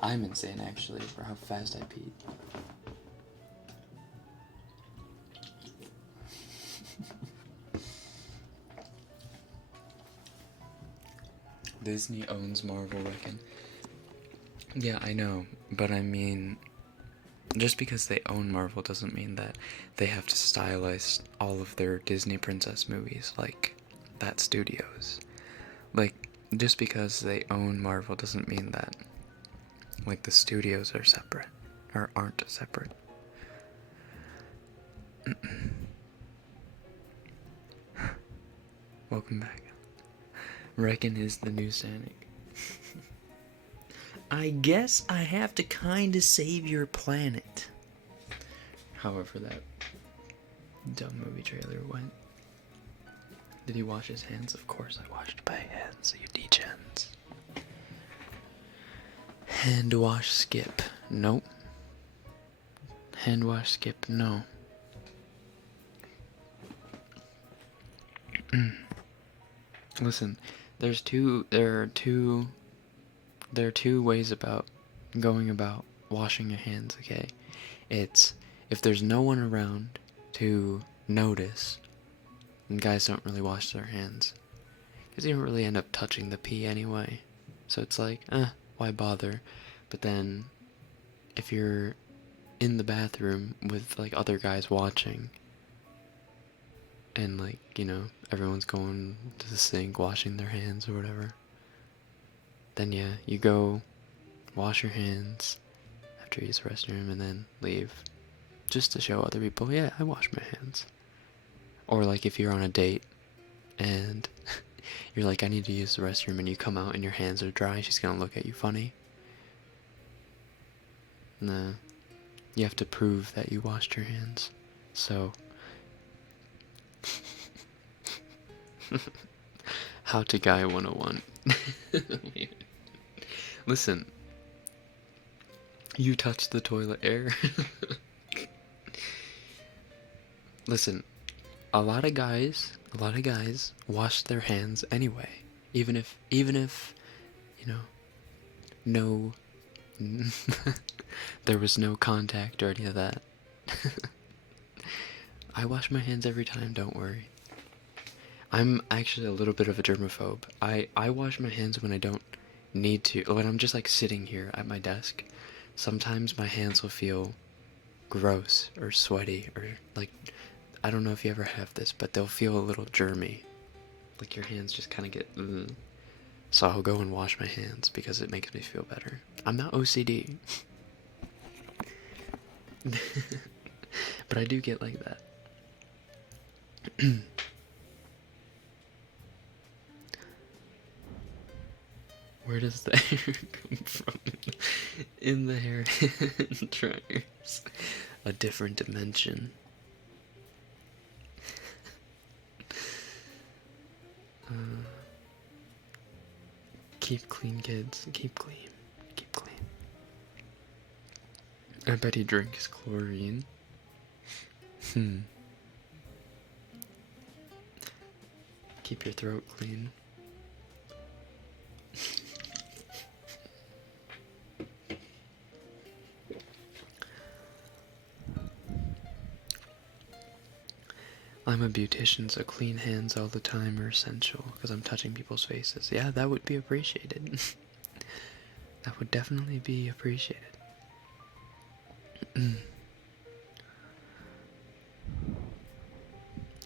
I'm insane actually for how fast I peed. Disney owns Marvel, Rekken. Yeah, I know, but I mean, just because they own Marvel doesn't mean that they have to stylize all of their Disney princess movies like that studios. Like, just because they own Marvel doesn't mean that, like, the studios are separate, or aren't separate. Welcome back. Rekken is the new Sonic. I guess I have to kinda save your planet. However that dumb movie trailer went. Did he wash his hands? Of course I washed my hands, you degens. Hand wash skip. Nope. Hand wash skip, no. Listen, there are two ways about going about washing your hands, okay? It's if there's no one around to notice, and guys don't really wash their hands, because you don't really end up touching the pee anyway. So it's like, why bother? But then, if you're in the bathroom with, like, other guys watching, and, like, you know, everyone's going to the sink, washing their hands or whatever, then yeah, you go wash your hands after you use the restroom and then leave. Just to show other people, yeah, I wash my hands. Or, like, if you're on a date and you're like, I need to use the restroom, and you come out and your hands are dry, she's gonna look at you funny. Nah. You have to prove that you washed your hands. So, how to guy 101. Listen, you touched the toilet air. Listen, a lot of guys wash their hands anyway. Even if, you know, no, there was no contact or any of that. I wash my hands every time, don't worry. I'm actually a little bit of a germaphobe. I wash my hands when I don't need to, when I'm just, like, sitting here at my desk. Sometimes my hands will feel gross or sweaty or, like, I don't know if you ever have this, but they'll feel a little germy. Like your hands just kind of get... So I'll go and wash my hands because it makes me feel better. I'm not OCD. But I do get like that. Where does the hair come from? In the hair dryers. A different dimension. Keep clean, kids. Keep clean. Keep clean. I bet he drinks chlorine. Keep your throat clean. I'm a beautician, so clean hands all the time are essential because I'm touching people's faces. Yeah, that would be appreciated. That would definitely be appreciated.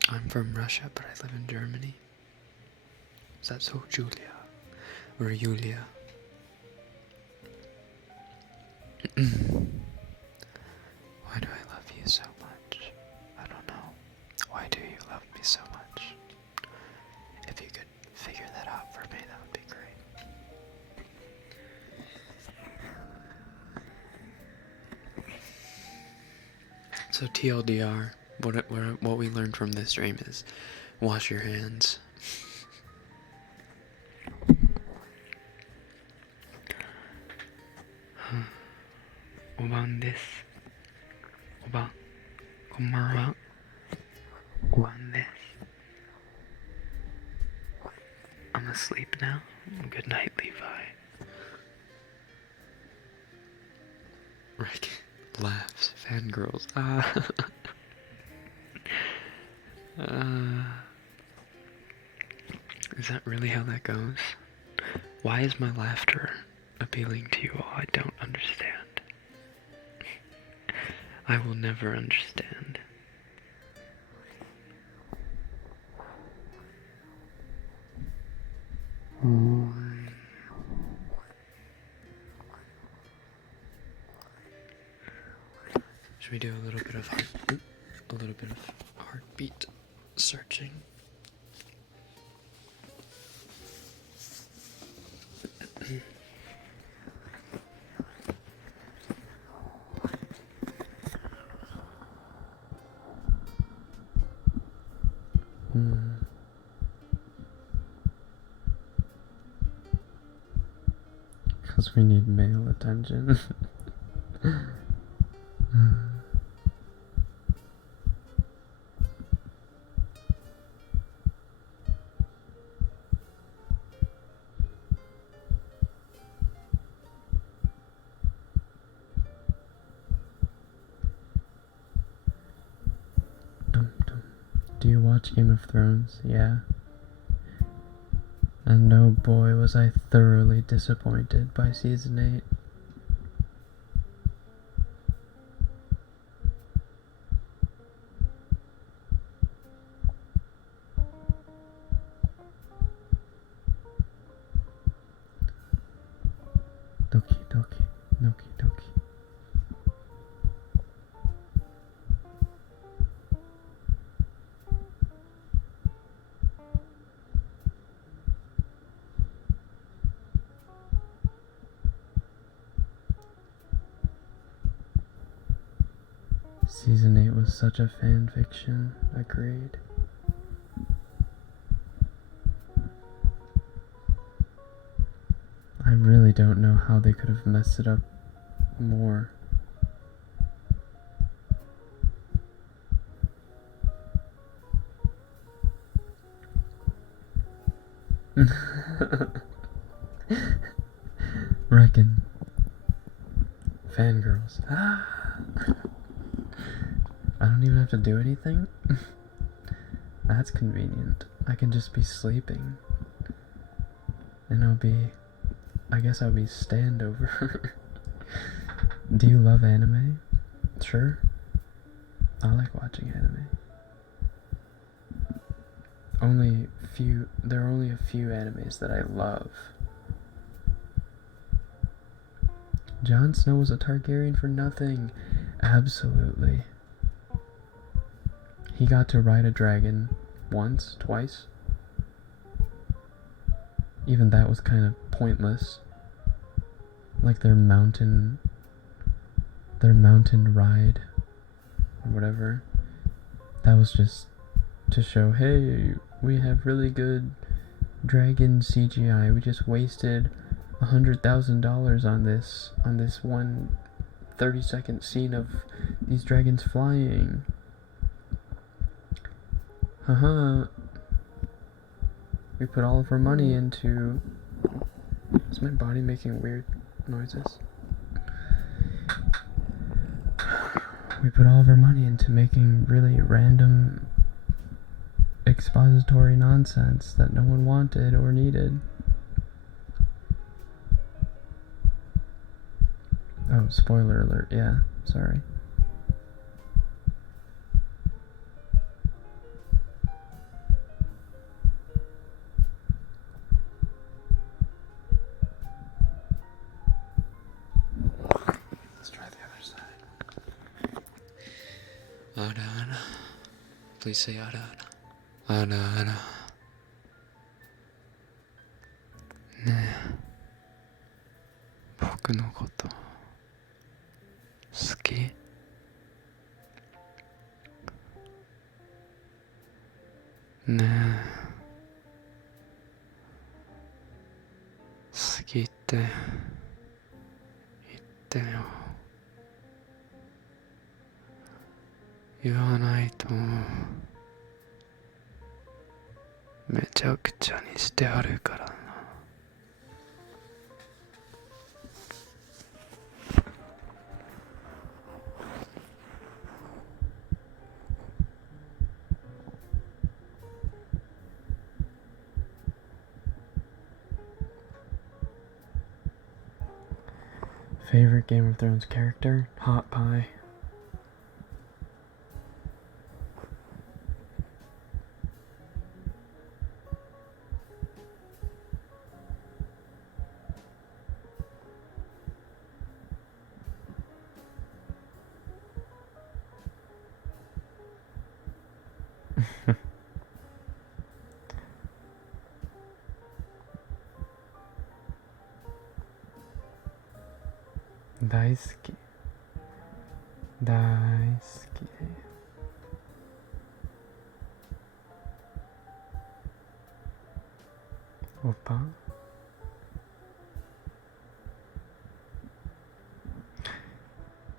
I'm from Russia, but I live in Germany. Is that so, Julia? Or Yulia? Why do I love you so much? I don't know. Why do you love me so much? If you could figure that out for me, that would be great. So TLDR, what we learned from this stream is wash your hands. お晩です。お晩。こんばんは。お晩です。I'm asleep now. Good night, Levi. Rick laughs. Fangirls. Is that really how that goes? Why is my laughter appealing to you all. I don't understand. I will never understand. Should we do a little bit of heartbeat searching? Because we need male attention. Do you watch Game of Thrones? Yeah. And oh boy, was I thoroughly disappointed by season 8. Doki doki, doki doki. Season 8 was such a fan fiction. Agreed. I really don't know how they could have messed it up more. Rekken. Fangirls. I don't even have to do anything? That's convenient. I can just be sleeping. And I guess I'll be standover. Do you love anime? Sure. I like watching anime. There are only a few animes that I love. Jon Snow was a Targaryen for nothing. Absolutely. He got to ride a dragon once, twice. Even that was kind of pointless. Like their mountain ride or whatever. That was just to show, hey, we have really good dragon CGI. We just wasted $100,000 on this one 30-second scene of these dragons flying. We put all of our money into... Is my body making weird noises? We put all of our money into making really random expository nonsense that no one wanted or needed. Oh, spoiler alert, yeah, sorry. Let's try the other side. Ara. Please say ara. Ara. ねえ、僕のこと好き？ねえ、好きって言ってよ。言わないとめちゃくちゃにしてあるからな。Favorite Game of Thrones character? Hot Pie. Daisuki. Daisuki. Oppa.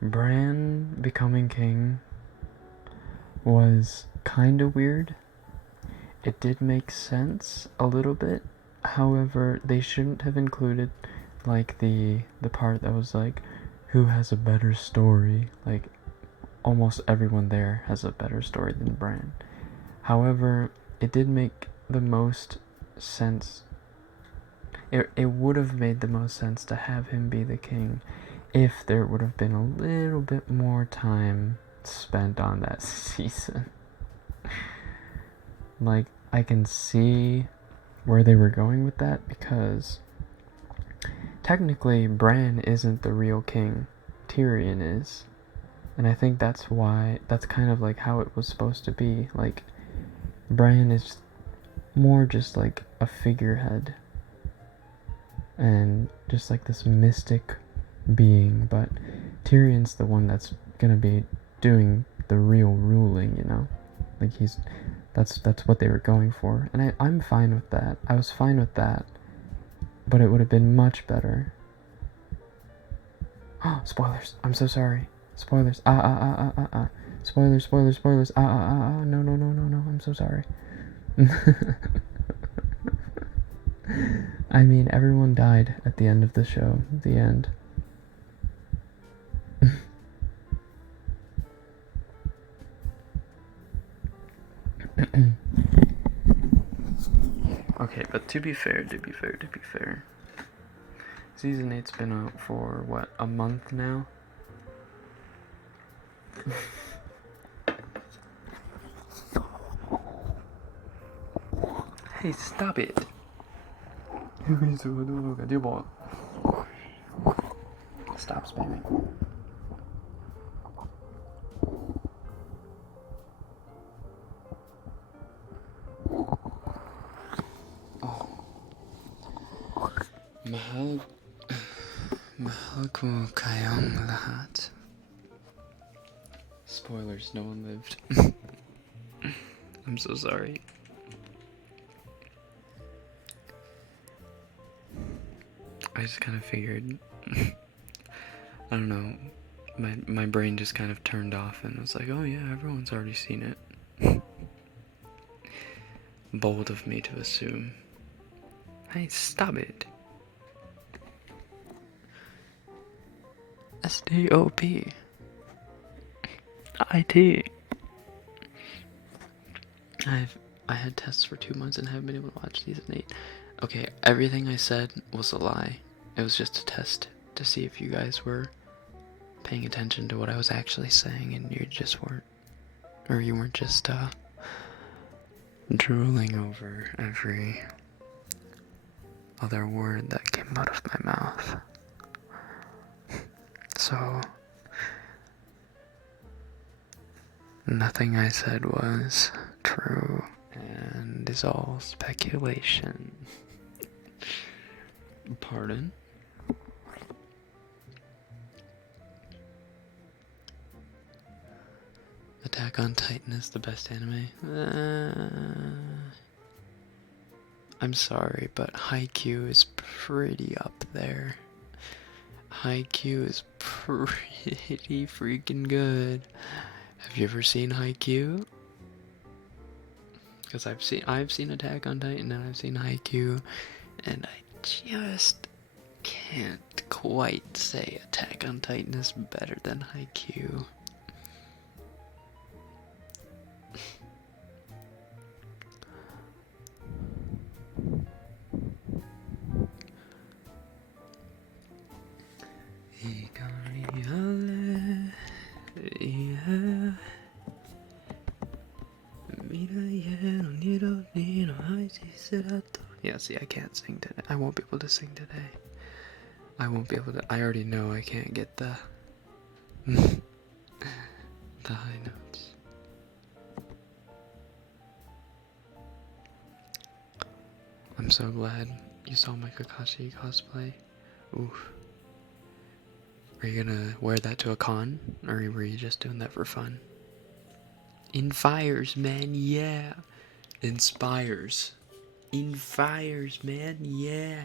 Bran becoming king was kind of weird. It did make sense a little bit. However, they shouldn't have included like the part that was like, who has a better story? Like almost everyone there has a better story than Bran. However, it did make the most sense. It would have made the most sense to have him be the king if there would have been a little bit more time spent on that season. Like, I can see where they were going with that, because technically Bran isn't the real king. Tyrion is. And I think that's kind of like how it was supposed to be. Like, Bran is more just like a figurehead and just like this mystic being, but Tyrion's the one that's gonna be doing the real ruling, you know? Like, that's what they were going for. And I'm fine with that. I was fine with that. But it would have been much better. Oh, spoilers. I'm so sorry. Spoilers. Spoilers, spoilers, spoilers. No, no, no, no, no. I'm so sorry. I mean, everyone died at the end of the show. The end. Okay, but to be fair, Season 8's been out for, what, a month now? Hey, stop it! Stop spamming. Mahal ko kayong lahat. Spoilers, no one lived. I'm so sorry. I just kind of figured, I don't know, my brain just kind of turned off and was like, oh yeah, everyone's already seen it. Bold of me to assume. Hey, stop it. SDOP. IT. I had tests for 2 months and haven't been able to watch Season 8. Okay, everything I said was a lie. It was just a test to see if you guys were paying attention to what I was actually saying and you just weren't. Or you weren't just, drooling over every other word that came out of my mouth. So, nothing I said was true and is all speculation. Pardon? Attack on Titan is the best anime? I'm sorry, but Heyyyyy is pretty up there. Heyyyyy is pretty freaking good. Have you ever seen Heyyyyy? Because I've seen Attack on Titan and I've seen Heyyyyy, and I just can't quite say Attack on Titan is better than Heyyyyy. Yeah, see, I can't sing today. I won't be able to sing today. I won't be able to. I already know I can't get the the high notes. I'm so glad you saw my Kakashi cosplay. Oof. Are you gonna wear that to a con, or were you just doing that for fun? In fires, man, yeah. Inspires. In fires, man, yeah.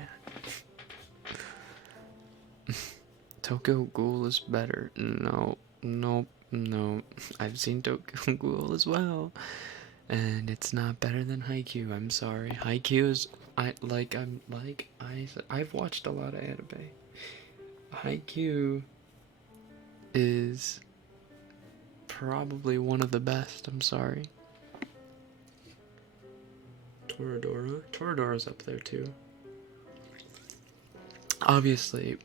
Tokyo Ghoul is better. No, no, no. I've seen Tokyo Ghoul as well, and it's not better than Haikyuu. I'm sorry. Haikyuu is I've watched a lot of anime. Haikyuu is probably one of the best. I'm sorry. Toradора's up there too. Obviously,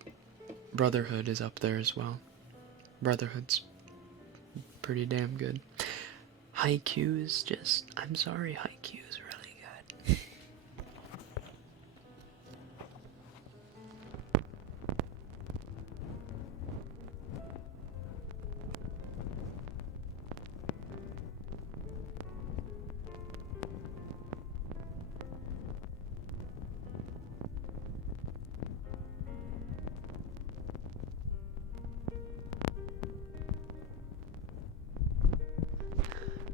Brotherhood is up there as well. Brotherhood's pretty damn good. Haikyuu is just, I'm sorry, Haikyuu is really good.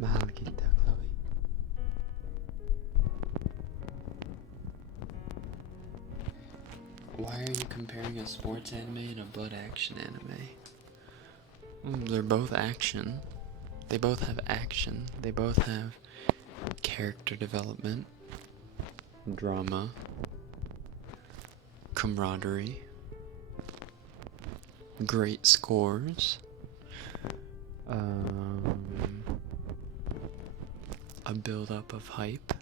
Mahal kita, Chloe. Why are you comparing a sports anime and a blood action anime? They're both action. They both have action. They both have character development, drama, camaraderie, great scores, a build-up of hype,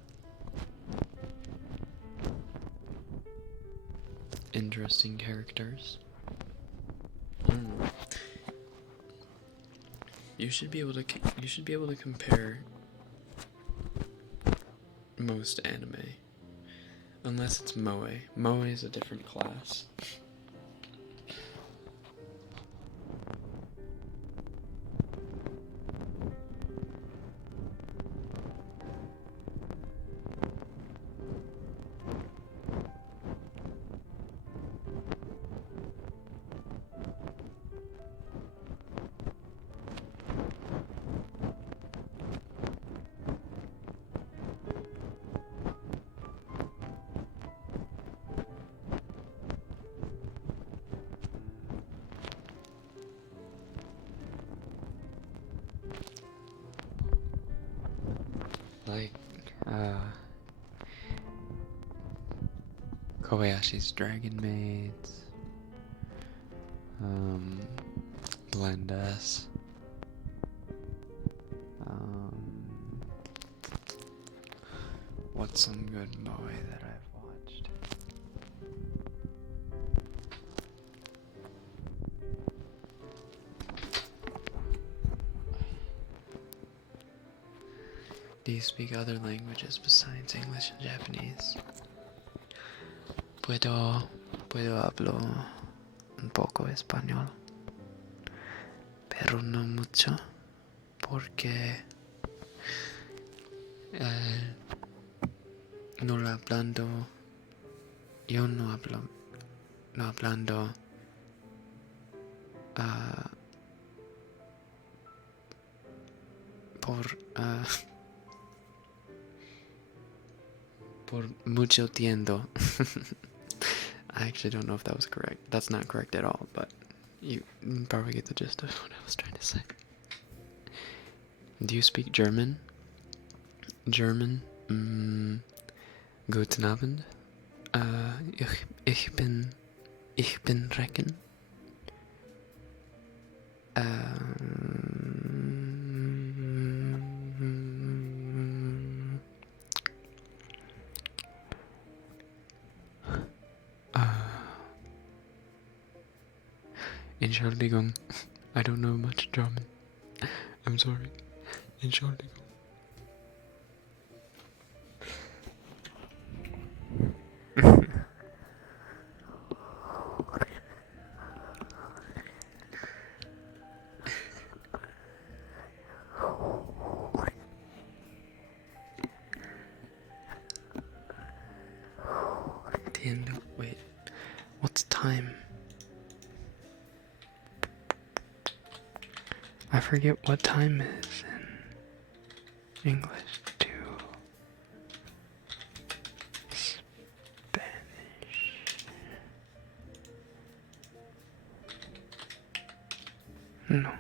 interesting characters. You should be able to compare most anime, unless it's moe. Moe is a different class. Like, Kobayashi's Dragon Maids, Blend S, what's some good moe that I've watched? Do you speak other languages besides English and Japanese? Puedo hablo un poco español, pero no mucho, porque no lo hablando, yo no hablando por mucho tiempo. I actually don't know if that was correct. That's not correct at all, but you probably get the gist of what I was trying to say. Do you speak German? German? Guten Abend. Ich bin Rekken. Entschuldigung. I don't know much German. I'm sorry. Entschuldigung. Entiendo. Wait, what's time? I forget what time is in English to Spanish. No.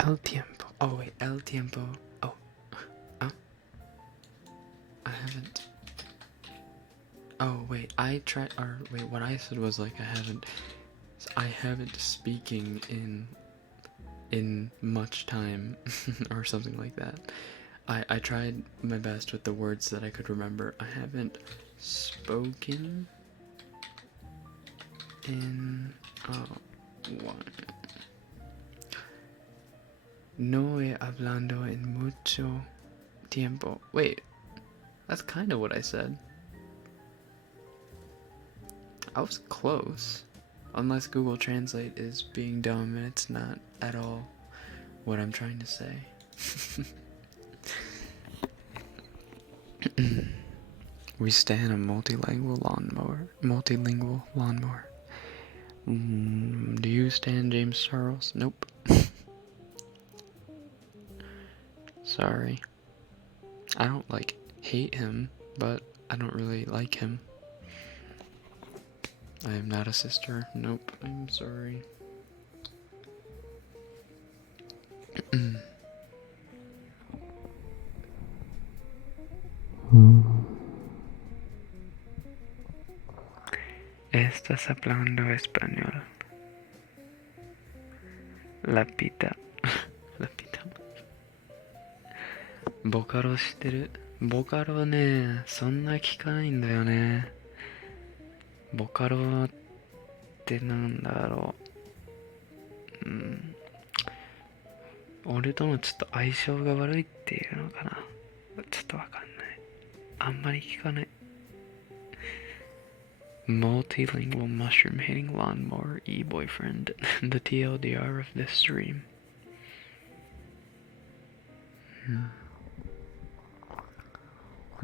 El tiempo. Oh wait, el tiempo. Oh. Oh. I haven't. Oh wait, I tried. Or wait, what I said was like I haven't. I haven't speaking in much time or something like that. I tried my best with the words that I could remember. I haven't spoken in one. No he hablando en mucho tiempo. Wait, that's kind of what I said. I was close. Unless Google Translate is being dumb and it's not at all what I'm trying to say. We stand a multilingual lawnmower. Do you stand James Charles? Nope. Sorry. I don't like hate him, but I don't really like him. I am not a sister. Nope. I'm sorry. Estás hablando español. La pita. La pita. ボカロ知ってる？ボカロね、そんな聞かないんだよね。ボカロってなんだろう。俺とのちょっと相性が悪いっていうのかな。ちょっとわかんない。あんまり聞かない。Multilingual mushroom hating lawnmower e-boyfriend. The TLDR of this stream.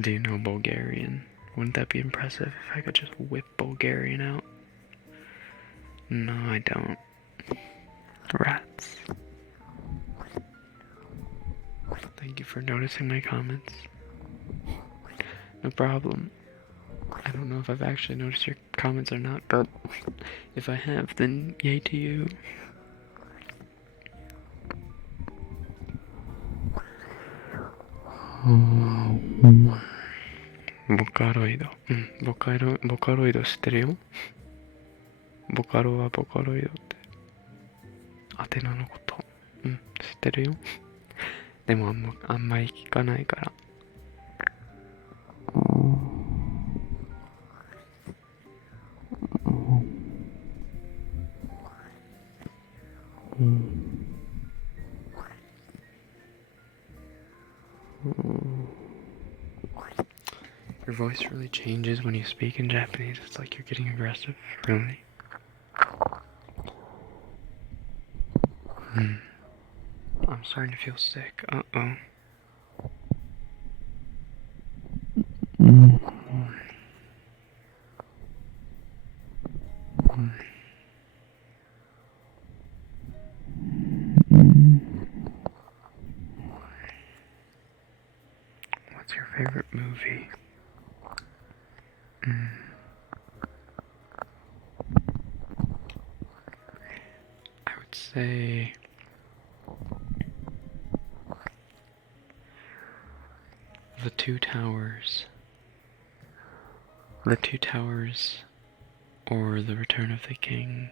Do you know Bulgarian? Wouldn't that be impressive if I could just whip Bulgarian out? No, I don't. Rats. Thank you for noticing my comments. No problem. I don't know if I've actually noticed your comments or not, but if I have, then yay to you. Vocaloid. Vocaloid 知ってるよ。ボカロはボカロイドって。アテナのこと。知ってるよ。でもあんまり聞かないから。Your voice really changes when you speak in Japanese. It's like you're getting aggressive. Really? I'm starting to feel sick. Uh-oh. What's your favorite movie? I would say The Two Towers. The Two Towers, or The Return of the King,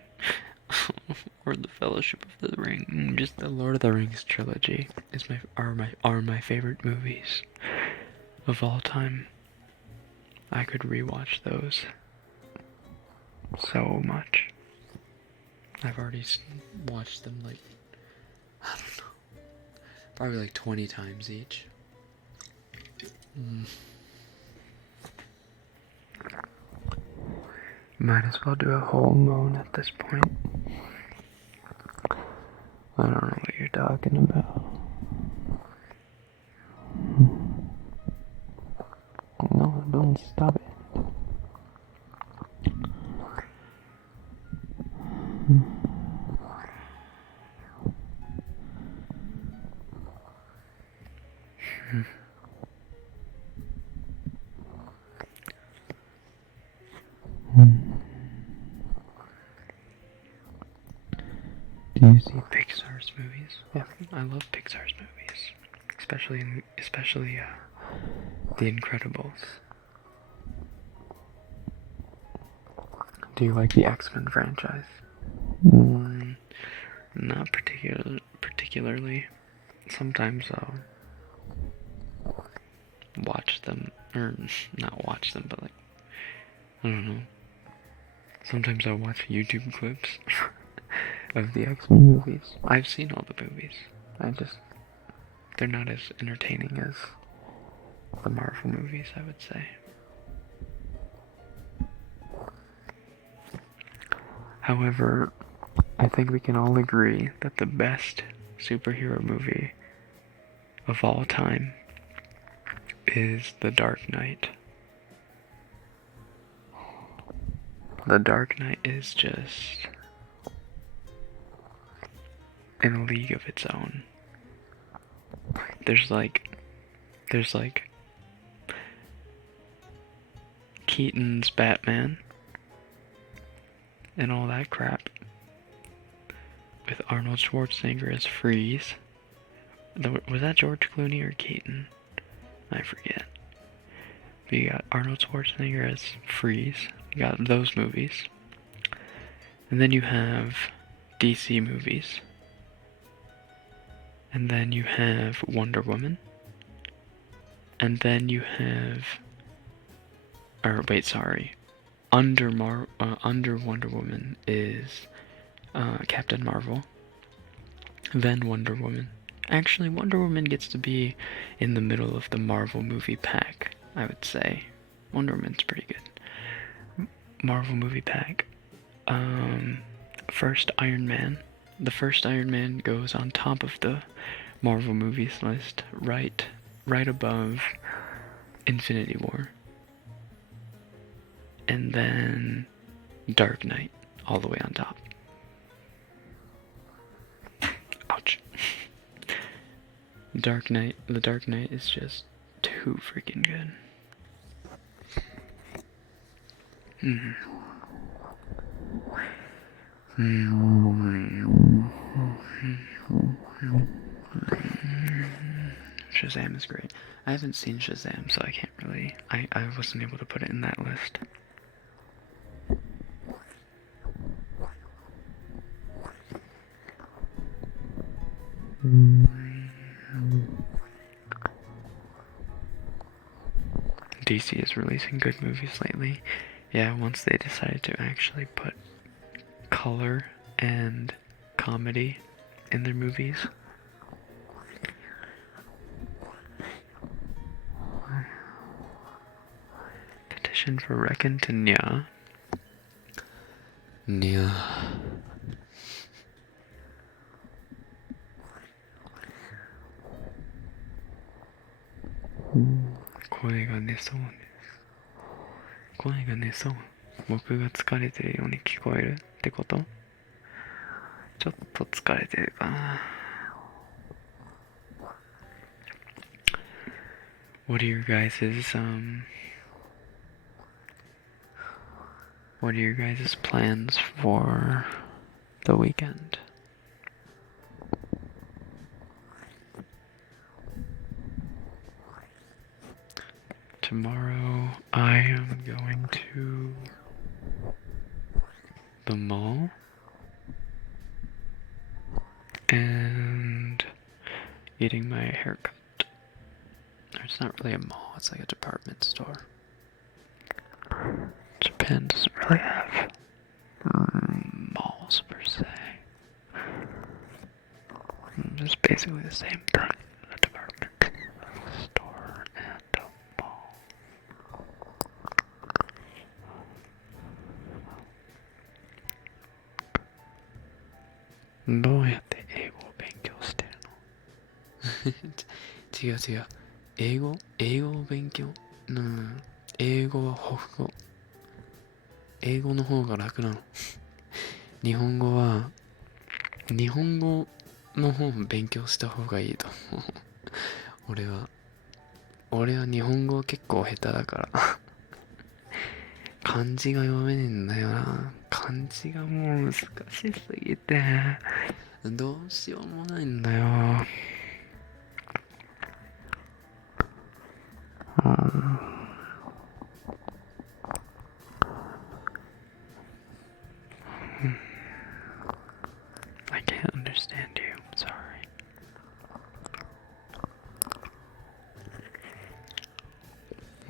or The Fellowship of the Ring. Just the Lord of the Rings trilogy are my favorite movies of all time. I could rewatch those so much. I've already watched them I don't know, probably 20 times each. Might as well do a whole moan at this point. I don't know what you're talking about. No, don't stop it. Do you see Pixar's movies? Yeah, I love Pixar's movies, especially The Incredibles. Do you like the X-Men franchise? Not particularly. Sometimes I'll watch them, or not watch them, but like, I don't know. Sometimes I'll watch YouTube clips of the X-Men movies. I've seen all the movies. They're not as entertaining as the Marvel movies, I would say. However, I think we can all agree that the best superhero movie of all time is The Dark Knight. The Dark Knight is just in a league of its own. There's like Keaton's Batman and all that crap, with Arnold Schwarzenegger as Freeze. Was that George Clooney or Keaton? I forget. But you got Arnold Schwarzenegger as Freeze. You got those movies. And then you have DC movies. And then you have Wonder Woman. And then you have... Under Wonder Woman is Captain Marvel. Then Wonder Woman. Actually, Wonder Woman gets to be in the middle of the Marvel movie pack, I would say. Wonder Woman's pretty good. Marvel movie pack. First Iron Man. The first Iron Man goes on top of the Marvel movies list, right above Infinity War. And then Dark Knight, all the way on top. Ouch. The Dark Knight is just too freaking good. Shazam is great. I haven't seen Shazam, so I can't really... I wasn't able to put it in that list. DC is releasing good movies lately. Yeah, once they decided to actually put color and comedy in their movies. Petition for Rekken to Nya. Nya.声が寝そうです。声が寝そう。僕が疲れてるように聞こえるってこと？ちょっと疲れてるかな。What are your guys' plans for the weekend? Tomorrow I am going to the mall and getting my haircut. It's not really a mall, it's like a department store. Japan doesn't really have malls per se. It's basically the same thing. A department store and 違う違う。英語を勉強。英語は国語。英語の方が楽なの。日本語は、日本語の方を勉強した方がいいと思う。俺は日本語結構下手だから。漢字が読めねえんだよな。漢字がもう難しすぎて、どうしようもないんだよ。I can't understand you. I'm sorry.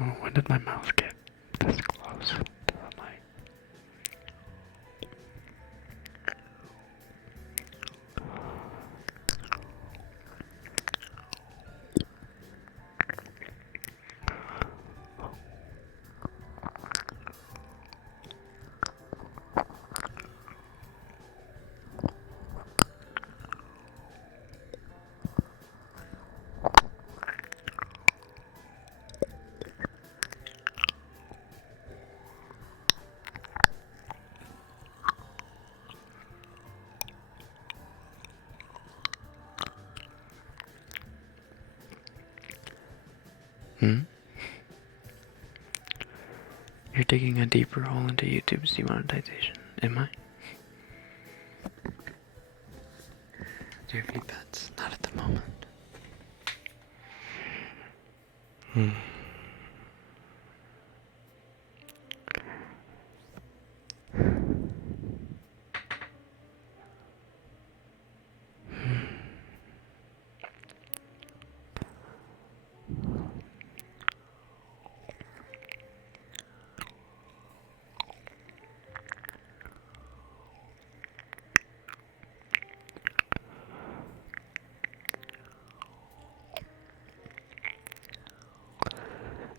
Oh, when did my mouse get this close to the mic? You're digging a deeper hole into YouTube's demonetization. Am I? Do you have any pets? Not at the moment.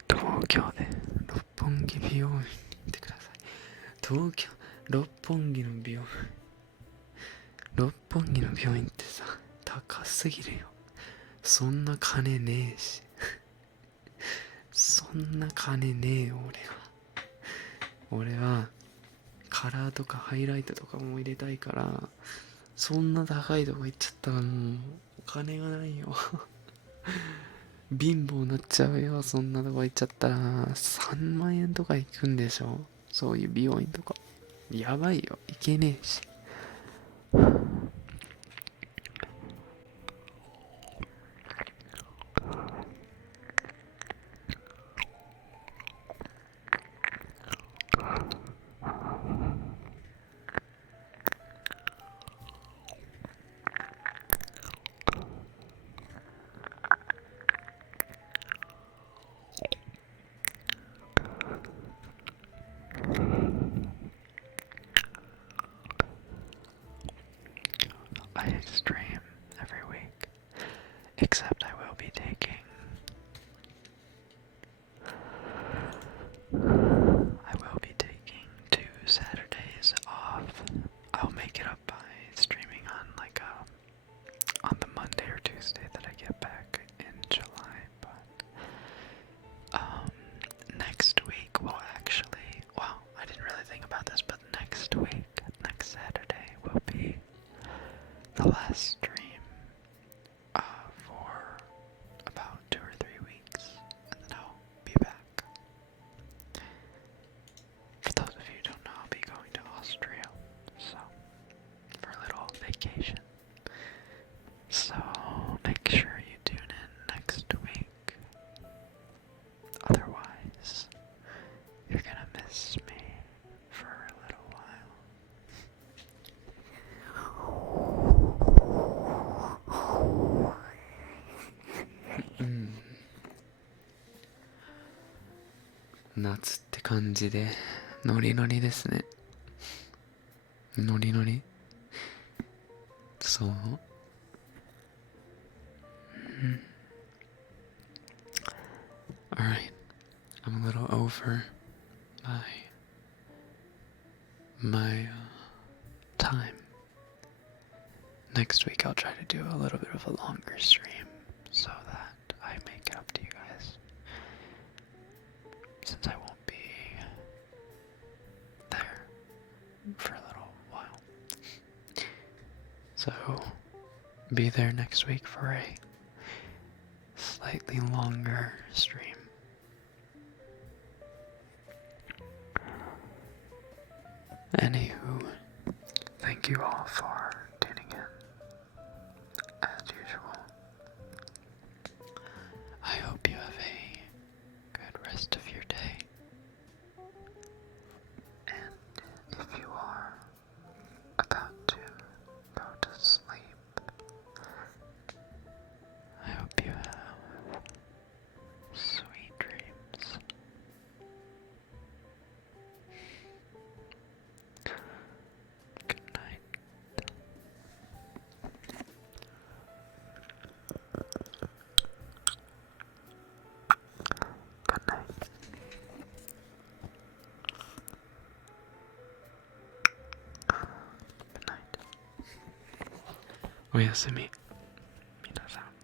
Tokyo で六本木美容院に行ってください。東京、六本木の美容院。六本木の病院ってさ、高すぎるよ。そんな金ねえし。そんな金ねえよ、俺はカラーとかハイライトとかも入れたいから、そんな高いとこ行っちゃったらもうお金がないよ。貧乏になっちゃうよ。そんなとこ行っちゃったら3万円とか行くんでしょ。そういう美容院とかやばいよ。行けねえし。I stream every week, except I will be taking two Saturdays off. I'll make it up by streaming on on the Monday or Tuesday that I get back in July, but next week will actually, well, I didn't really think about this, but next Saturday will be the last stream for about 2 or 3 weeks, and then I'll be back. For those of you who don't know, I'll be going to Austria, so for a little vacation. So make sure you tune in next week. Otherwise, you're gonna miss me for a little while. Mm. 夏って感じでノリノリですね。ノリノリ。そう。Alright, I'm a little over my time. Next week I'll try to do a little bit of a longer stream, so that I make it up to you guys. Since I won't be there for a little while. So, be there next week for a slightly longer stream. Anywho, thank you all for tuning in, as usual. I hope you have a good rest of your day. And if you are about to go to sleep, I hope you have sweet dreams. Good night. Good night. Good night. おやすみ。皆さん。